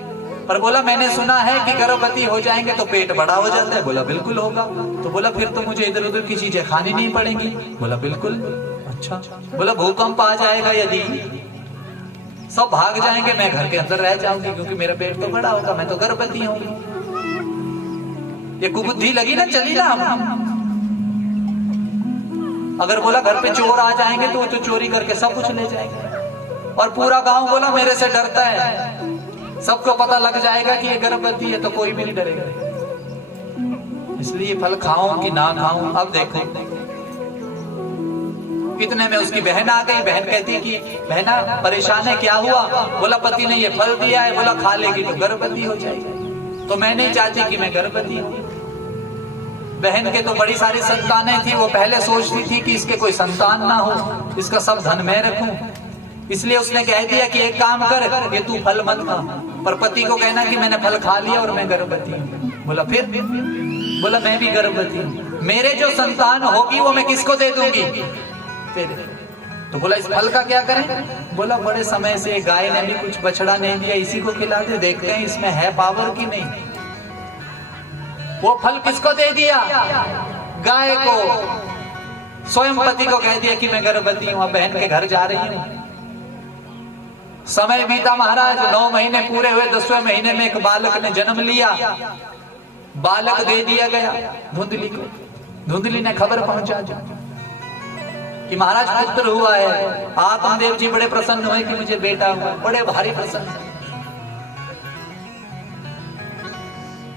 पर बोला मैंने सुना है कि गर्भवती हो जाएंगे तो पेट बड़ा हो जाता है। बोला बिल्कुल होगा। तो बोला फिर तो मुझे इधर उधर की चीजें खानी नहीं पड़ेंगी। बोला बिल्कुल। अच्छा। बोला भूकंप आ जाएगा यदि, सब भाग जाएंगे, मैं घर के अंदर रह जाऊंगी क्योंकि मेरा पेट तो बड़ा होगा, मैं तो गर्भवती होंगी। ये कुबुद्धि लगी ना, चली ना हम। अगर बोला घर पे चोर आ जाएंगे तो वो तो चोरी करके सब कुछ ले जाएंगे। और पूरा गांव बोला मेरे से डरता है, सबको पता लग जाएगा कि ये गर्भवती है, तो कोई भी नहीं डरेगा। इसलिए फल खाऊं कि ना खाऊं। अब देखो इतने में उसकी बहन आ गई। बहन कहती कि बहना परेशान है, क्या हुआ? बोला पति ने ये फल दिया है, बोला खा लेगी तो गर्भवती हो जाएगी। तो मैं नहीं चाहती कि मैं गर्भवती हूं। बहन के तो बड़ी सारी संतानें थी, वो पहले सोचती थी कि इसके कोई संतान ना हो, इसका सब धन मैं रखूं। इसलिए उसने कह दिया कि एक काम कर, ये तू फल मत खा, पर पति को कहना कि मैंने फल खा लिया और मैं गर्भवती हूँ। बोला फिर? बोला मैं भी गर्भवती हूँ, मेरे जो संतान होगी वो मैं किसको दे दूंगी? तेरे। तो बोला इस फल का क्या करें? बोला बड़े समय से गाय ने भी कुछ बछड़ा नहीं दिया, इसी को खिला दे, देखते हैं इसमें है पावर की नहीं। वो फल किसको दे दिया? गाय को। स्वयं पति को कह दिया कि मैं गर्भवती हूं, अब बहन के घर जा रही हूं। समय बीता महाराज, 9 महीने पूरे हुए। 10वें महीने में एक बालक ने जन्म लिया। बालक दे दिया गया धुंधली को। धुंधली ने खबर पहुंचा दी कि महाराज पुत्र हुआ है। आत्मदेव जी बड़े प्रसन्न हुए कि मुझे बेटा हुआ, बड़े भारी प्रसन्न।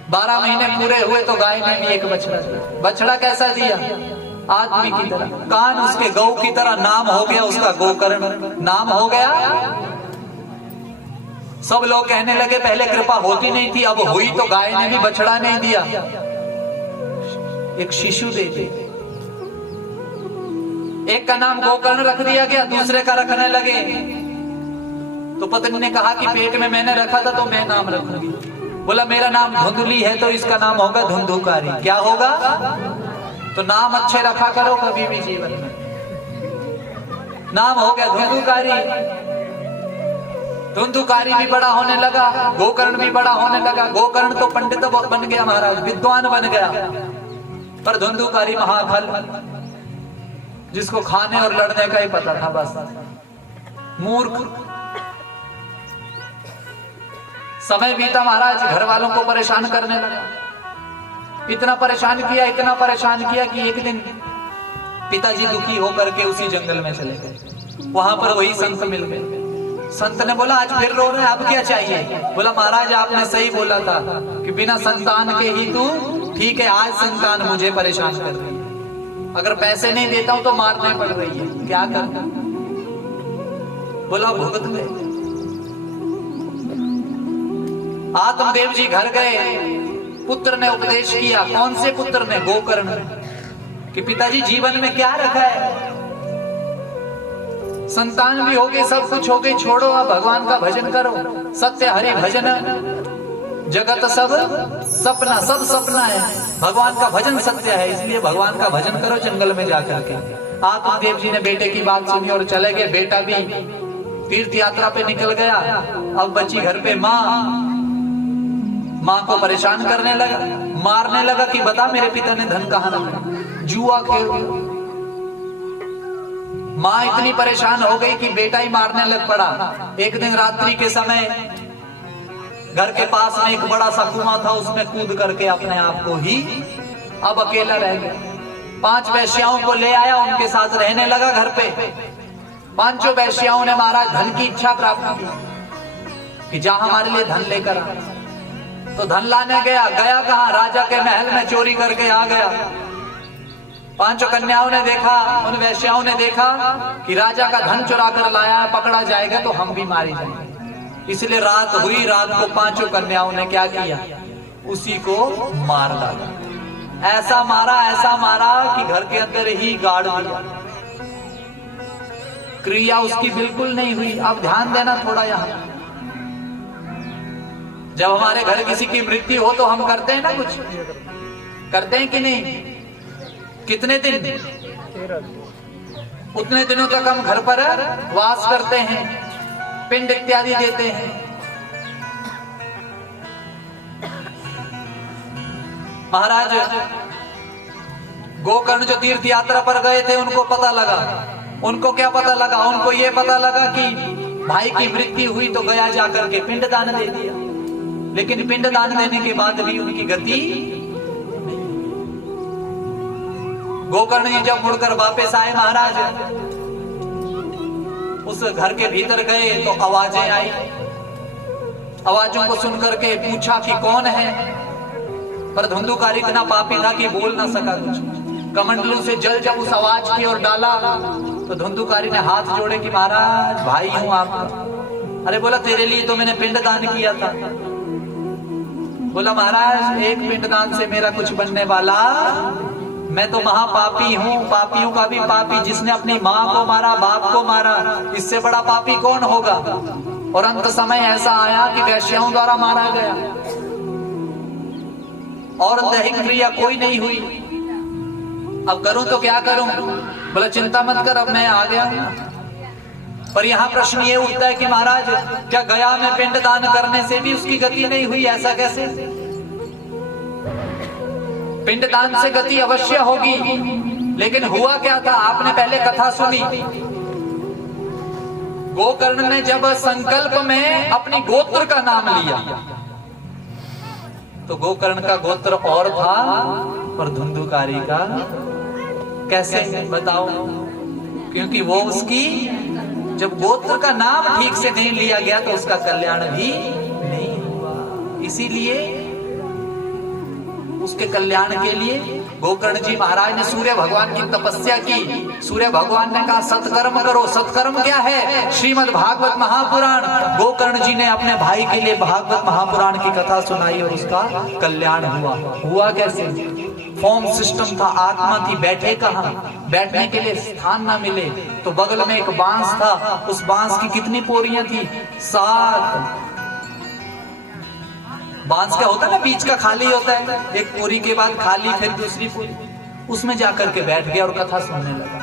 12 महीने पूरे हुए तो गाय ने भी एक बछड़ा दिया। बछड़ा कैसा दिया? आदमी की तरह, कान उसके गौ की तरह। नाम हो गया उसका गोकर्ण। नाम हो गया। सब लोग कहने लगे पहले कृपा होती नहीं थी, अब हुई तो गाय ने भी बछड़ा नहीं दिया, एक शिशु दे दिया। एक का नाम गोकर्ण रख दिया गया, दूसरे का रखने लगे। तो पत्नी ने कहा कि पेट में मैंने रखा था तो मैं नाम रखूंगी। बोला मेरा नाम धुंधली है तो इसका नाम होगा धुंधुकारी। क्या होगा? तो नाम अच्छे रखा करो कभी भी जीवन में। नाम हो गया धुंधुकारी। धुंधुकारी भी बड़ा होने लगा, गोकर्ण भी बड़ा होने लगा। गोकर्ण तो पंडित बन गया महाराज, विद्वान बन गया। पर धुंधुकारी महाफल, जिसको खाने और लड़ने का ही पता था बस, मूर्ख। समय बीता महाराज, घर वालों को परेशान करने लगा। इतना परेशान किया, इतना परेशान किया कि एक दिन पिताजी दुखी होकर के उसी जंगल में चले गए। वहां पर वही संत मिल गए। संत ने बोला आज फिर रो रहे हैं, अब क्या चाहिए? बोला महाराज आपने सही बोला था कि बिना संतान के ही तू ठीक है, आज संतान मुझे परेशान कर रही है। अगर पैसे नहीं देता हूं तो मारने पड़ रही है, क्या करना? बोला भुगत गए। आत्मदेव जी घर गए। पुत्र ने उपदेश किया। कौन से पुत्र ने? गोकर्ण। कि पिताजी जीवन में क्या रखा है? संतान भी हो गई, सब कुछ हो गई, छोड़ो अब भगवान का भजन करो। सत्य हरि भजन जगत सब सपना, सब सपना है। भगवान का भजन सत्य है, इसलिए भगवान का भजन करो जंगल में जाकर के। आत्मदेव जी ने बेटे की बात सुनी और चले गए। बेटा भी तीर्थ यात्रा पे निकल गया। अब बची घर पे माँ को परेशान करने लगा, मारने लगा कि बता मेरे पिता ने धन कहां रखा? जुआ खेल। माँ इतनी परेशान हो गई कि बेटा ही मारने लग पड़ा। एक दिन रात्रि के समय घर के पास में एक बड़ा सा कुआं था, उसमें कूद करके अपने आप को ही अब अकेला रह गया। 5 वेश्याओं को ले आया, उनके साथ रहने लगा घर पे। 5 वेश्याओं ने महाराज धन की इच्छा प्राप्त की कि जा हमारे लिए धन लेकर आ। तो धन लाने गया कहां? राजा के महल में चोरी करके आ गया। 5 कन्याओं ने देखा, उन वेश्याओं ने देखा कि राजा का धन चुरा कर लाया है, पकड़ा जाएगा तो हम भी मारे जाएंगे। इसलिए रात हुई, रात को 5 कन्याओं ने क्या किया? उसी को मार डाला। ऐसा मारा कि घर के अंदर ही गाड़ दिया। क्रिया उसकी बिल्कुल नहीं हुई। अब ध्यान देना थोड़ा यहाँ। जब हमारे घर किसी की मृत्यु हो तो हम करते हैं ना, कुछ करते हैं कि नहीं? कितने दिन? उतने दिनों तक हम घर पर वास करते हैं, पिंड इत्यादि देते हैं। महाराज गोकर्ण जो तीर्थ यात्रा पर गए थे, उनको पता लगा। उनको क्या पता लगा? उनको ये पता लगा कि भाई की मृत्यु हुई तो गया जाकर के पिंडदान दे दिया। लेकिन पिंडदान देने के बाद भी उनकी गति नहीं। गोकर्ण जी जब मुड़कर वापस आए महाराज, उस घर के भीतर गए तो आवाजें आई। आवाजों को सुनकर के पूछा कि कौन है? पर धुंधुकारी इतना पापी था कि बोल ना सका कुछ। कमंडलू से जल जब उस आवाज की ओर डाला तो धुंधुकारी ने हाथ जोड़े कि महाराज भाई हूं आपका। अरे बोला तेरे लिए तो मैंने पिंडदान किया था। बोला महाराज एक पिंडदान से मेरा कुछ बनने वाला, मैं तो महापापी हूँ, पापियों का भी पापी, जिसने अपनी माँ को मारा, बाप को मारा, इससे बड़ा पापी कौन होगा? और अंत समय ऐसा आया कि वैश्याओं द्वारा मारा गया और दैहिक क्रिया कोई नहीं हुई। अब करूं तो क्या करूं? बोला चिंता मत कर, अब मैं आ गया। पर यहाँ प्रश्न ये उठता है कि महाराज क्या गया में पिंड दान करने से भी उसकी गति नहीं हुई? ऐसा कैसे? पिंडदान से गति अवश्य होगी। लेकिन हुआ क्या था, आपने पहले कथा सुनी। गोकर्ण ने जब संकल्प में अपनी गोत्र का नाम लिया तो गोकर्ण का गोत्र और था और धुंधुकारी का कैसे, बताओ? क्योंकि वो उसकी जब गोत्र का नाम ठीक से नहीं लिया गया तो उसका कल्याण भी नहीं हुआ। इसीलिए उसके कल्याण के लिए गोकर्ण जी महाराज ने सूर्य भगवान की तपस्या की। सूर्य भगवान ने कहा सत्कर्म करो। सत्कर्म क्या है? श्रीमद् भागवत महापुराण। गोकर्ण जी ने अपने भाई के लिए भागवत महापुराण की कथा सुनाई और उसका कल्याण हुआ। हुआ कैसे? फॉर्म सिस्टम था, आत्मा थी, बैठे कहां? बैठने के लिए स्थान ना मिले तो बगल में एक बांस था। उस बांस की कितनी पोरियां थी? 7। बांस का होता है ना, बीच का खाली होता है, एक पोरी के बाद खाली, फिर दूसरी पोरी, उसमें जाकर के बैठ गया और कथा सुनने लगा।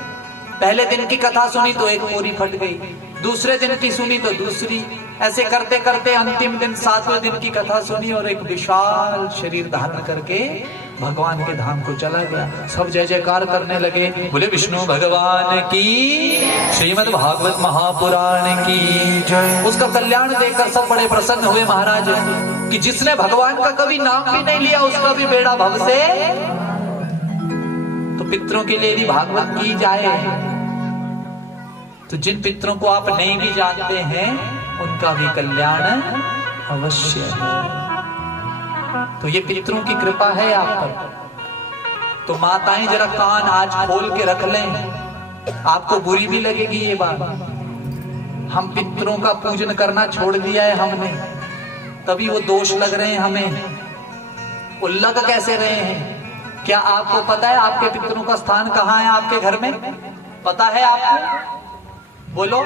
पहले दिन की कथा सुनी तो एक पोरी फट गई, दूसरे दिन की सुनी तो दूसरी, ऐसे करते करते अंतिम दिन 7वें दिन की कथा सुनी और एक विशाल शरीर धारण करके भगवान के धाम को चला गया। सब जय जयकार करने लगे, बोले विष्णु भगवान की, श्रीमद् भागवत महापुराण की जय। उसका कल्याण देखकर सब बड़े प्रसन्न हुए महाराज कि जिसने भगवान का कभी नाम भी नहीं लिया उसका भी बेड़ा भव से। तो पितरों के लिए यदि भागवत की जाए तो जिन पितरों को आप नहीं भी जानते हैं उनका भी कल्याण अवश्य है। तो ये पितरों की कृपा है आप पर। तो माताएं जरा कान आज खोल के रख लें। आपको बुरी भी लगेगी ये बात, हम पितरों का पूजन करना छोड़ दिया है हमने, तभी वो दोष लग रहे हैं हमें। वो लग कैसे रहे हैं? क्या आपको पता है आपके पितरों का स्थान कहाँ है आपके घर में? पता है आपको? बोलो।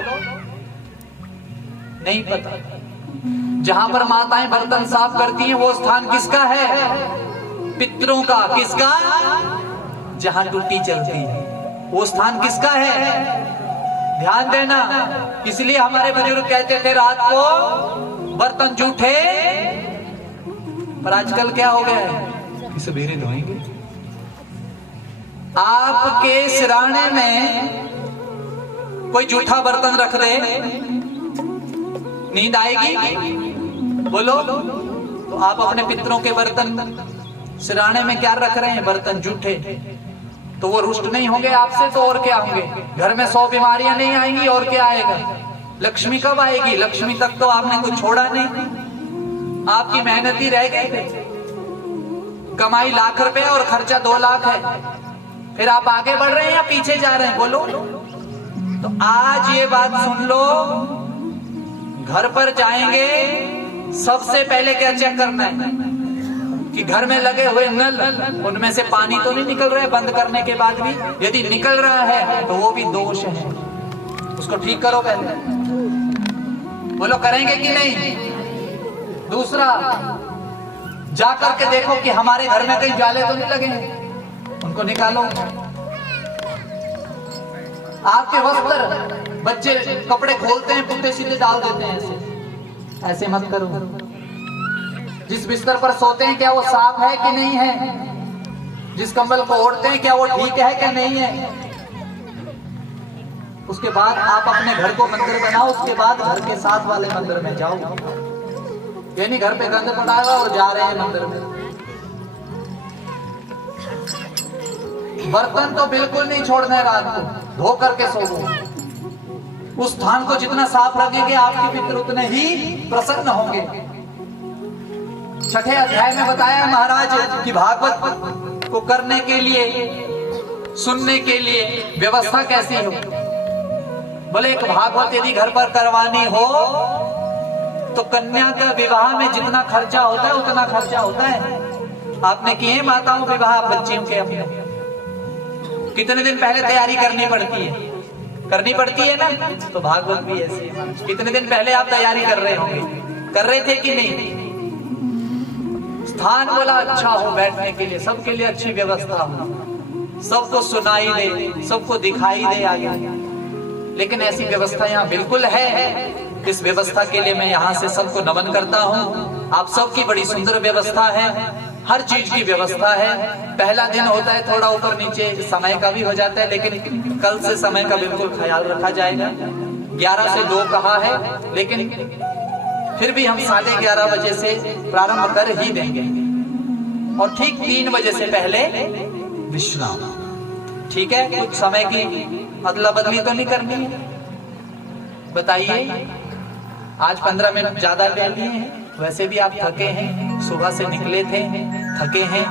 नहीं पता। जहां पर माताएं बर्तन साफ करती हैं वो स्थान किसका है? पितरों का। किसका? जहां टूटी चलती है वो स्थान किसका है? ध्यान देना। इसलिए हमारे बुजुर्ग कहते थे रात को बर्तन जूठे, पर आजकल क्या हो गया है? सवेरे धोएंगे। आपके सिराने में कोई जूठा बर्तन रख दे, नींद आएगी? बोलो। तो आप अपने पितरों के बर्तन सिराने में क्या रख रहे हैं? बर्तन जूठे। तो वो रुष्ट नहीं होंगे आपसे तो और क्या होंगे? घर में 100 बीमारियां नहीं आएंगी और क्या आएगा? लक्ष्मी कब आएगी? लक्ष्मी तक तो आपने कुछ छोड़ा नहीं, आपकी मेहनत ही रह गई। कमाई लाख रुपए और खर्चा 2 लाख है, फिर आप आगे बढ़ रहे हैं या पीछे जा रहे हैं? बोलो। तो आज ये बात सुन लो, घर पर जाएंगे सबसे पहले क्या चेक करना है कि घर में लगे हुए नल, उनमें से पानी तो नहीं निकल रहा है बंद करने के बाद भी? यदि निकल रहा है तो वो भी दोष है, उसको ठीक करो पहले। बोलो, करेंगे कि नहीं? दूसरा, जाकर के देखो कि हमारे घर में कहीं जाले तो नहीं लगे हैं, उनको निकालो। आपके वस्त्र, बच्चे कपड़े खोलते हैं पुट्टे सीधे डाल देते हैं, ऐसे मत करो। जिस बिस्तर पर सोते हैं क्या वो साफ है कि नहीं है? जिस कंबल को ओढ़ते हैं क्या वो ठीक है कि नहीं है? उसके बाद आप अपने घर को मंदिर बनाओ, उसके बाद घर के साथ वाले मंदिर में जाओ। यानी घर पे गंद पड़ा हुआ और जा रहे हैं मंदिर में। बर्तन तो बिल्कुल नहीं छोड़ना है, रात को धो करके सोवो। उस स्थान को जितना साफ रखेंगे आपके पितर उतने ही प्रसन्न होंगे। 6ठे अध्याय में बताया महाराज कि भागवत को करने के लिए, सुनने के लिए व्यवस्था कैसी हो। बोले एक भागवत यदि घर पर करवानी हो तो कन्या का विवाह में जितना खर्चा होता है उतना खर्चा होता है। आपने किए माताओं विवाह बच्चियों के अपने? कितने दिन पहले तैयारी करनी पड़ती है? करनी पड़ती है ना। तो भागवत भी ऐसे है। कितने दिन पहले आप तैयारी कर रहे होंगे? कर रहे थे कि नहीं? स्थान बोला अच्छा हो बैठने के लिए, सबके लिए अच्छी व्यवस्था हो, सबको सुनाई दे, सबको दिखाई दे आगे। लेकिन ऐसी व्यवस्था यहाँ बिल्कुल है। इस व्यवस्था के लिए मैं यहाँ से सबको नमन करता हूँ। आप सबकी बड़ी सुंदर व्यवस्था है। हर चीज की व्यवस्था है। पहला दिन होता है थोड़ा ऊपर नीचे समय का भी हो जाता है, लेकिन कल से समय का बिल्कुल ख्याल रखा जाएगा। 11 से 2 कहा है, लेकिन फिर भी हम 11:30 बजे से प्रारंभ कर ही देंगे और ठीक 3 बजे से पहले विश्राम। ठीक है, कुछ समय की अदला बदली तो नहीं करनी है। बताइए, आज 15 मिनट ज्यादा ले लिए हैं, वैसे भी आप थके हैं, सुबह से निकले थे, थके हैं।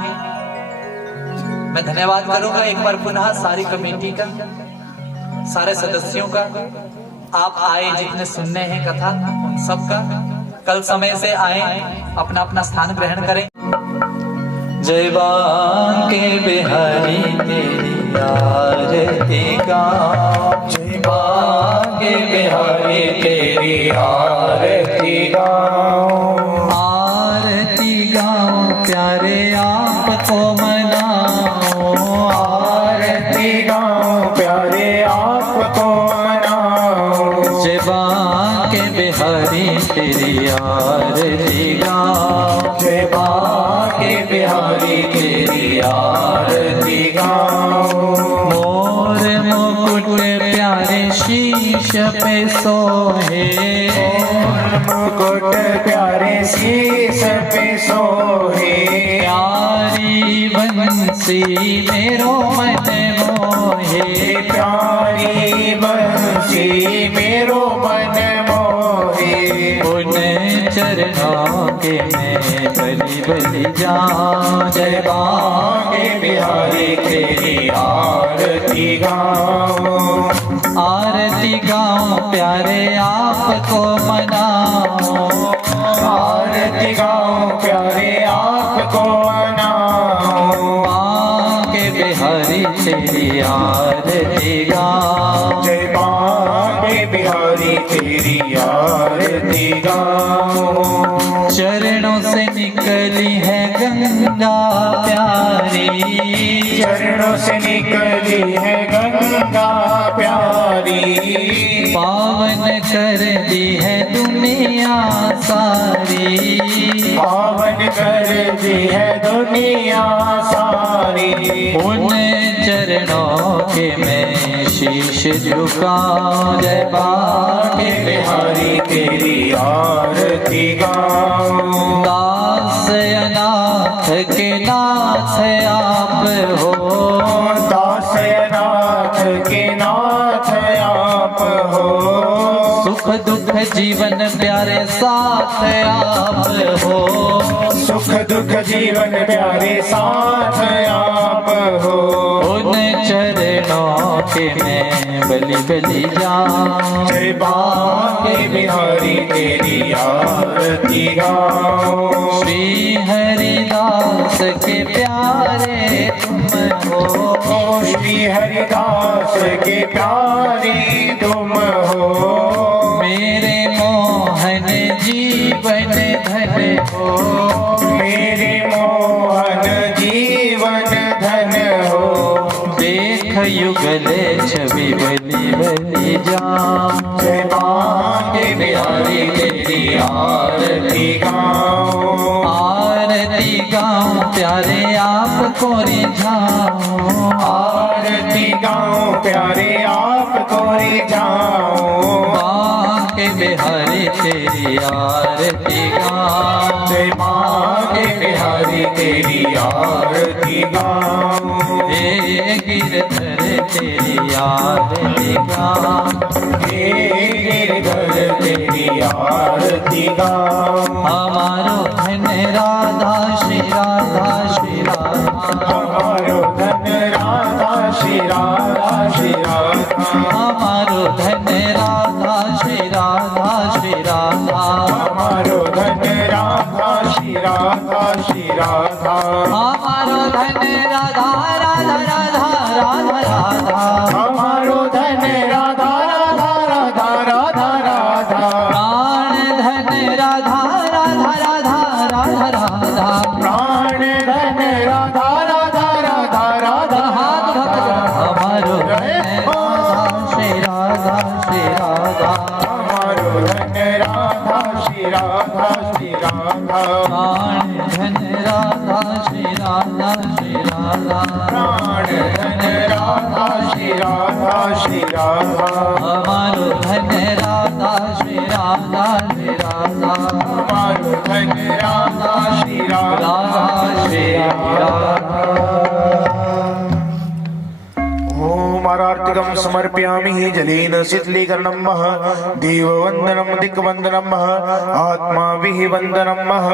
मैं धन्यवाद करूंगा एक बार पुनः सारी कमेटी का, सारे सदस्यों का, आप आए जितने सुनने हैं कथा उन सब का। कल समय से आए, अपना अपना स्थान ग्रहण करें। जय बांके बिहारी तेरी आरती गाऊं, जय बांके बिहारी तेरी आरती गाऊं, आरती गाऊं प्यारे आपको मनाऊं, आरती गाऊं प्यारे आपको मनाऊं, जय बांके बिहारी तेरी आरती गाऊं, जय बांके बिहारी तेरी आरती गाऊं। मोर मुकुट प्यारे शीश पे सोहे, मोर मुकुट प्यारे शीश पे सोहे, प्यारी बंसी मेरो मन मोहे, प्यारी बंसी मेरो मन मोहे, उन चरणों के मैं बलि बलि जाऊं, जय बांके बिहारी तेरी आरती गाऊं, आरती गाऊं प्यारे आपको मनाऊं, आरती गाऊं प्यारे आपको मनाऊं, बांके बिहारी तेरी आरती गाऊं, जय बांके बिहारी तेरी आरती गाऊं। चरणों से निकली है गंगा प्यारी, चरणों से निकली है गंगा प्यारी, पावन कर दी है दुनिया सारी, पावन कर दी है दुनिया सारी, उन चरणों के मैं शीश झुकाऊं, जय बांके बिहारी तेरी आरती गाऊं। दास अनाथ के नाथ आप हो, दास अनाथ के नाथ आप हो, सुख दुख जीवन प्यारे साथ आप हो, सुख दुख जीवन प्यारे साथ आप हो, उन चरणों के मैं बलि बलि जाऊं, जय बांके बिहारी तेरी आरती गाऊं। श्री हरिदास के प्यारे तुम हो, श्री हरिदास के प्यारी तुम हो, मेरे मोहन जीवन धन हो, मेरे मोहन जीवन धन हो, देख युगल छवि बलि बलि जाऊं, जय बांके बिहारी तेरी आरती गाऊं, आरती गाऊं प्यारे आपको रिझाऊं, आरती गाऊं प्यारे आपको रिझाऊं, बांके बिहारी तेरी आरती गाऊं, जय बांके बिहारी तेरी आरती गाऊं, हे गिरधर तेरी आरती गाऊं, हे गिरधर तेरी आरती गाऊं। हमारो धन राधा श्री राधा श्री राधा, हमारो धन राधा श्री राधा श्री राधा, हमारो धन राधा श्री राधा श्री राधा, हमारो धन राधा श्री राधा श्री राधा, हमारो धन राधा राधा राधा राधा राधा, हमारो धन राधा राधा राधा राधा राधा, प्राण धन राधा राधा राधा राधा राधा, प्राण धन राधा राधा राधा राधा, हाथ हमारो राधा श्री राधा श्री राधा, हमारो धन राधा श्री राधा श्री प्राण धन राधा श्री राधा श्री राधा प्राण धन राधा श्री राधा श्री राधा हमारो धन राधा श्री राधा श्री राधा हमारो धन राधा श्री राधा श्री राधा ओम आरार्तिकं समर्पयामि जलेन शीतलीकरणं मह देववन्दनं दिक्वन्दनं मह आत्माभिः वन्दनं मह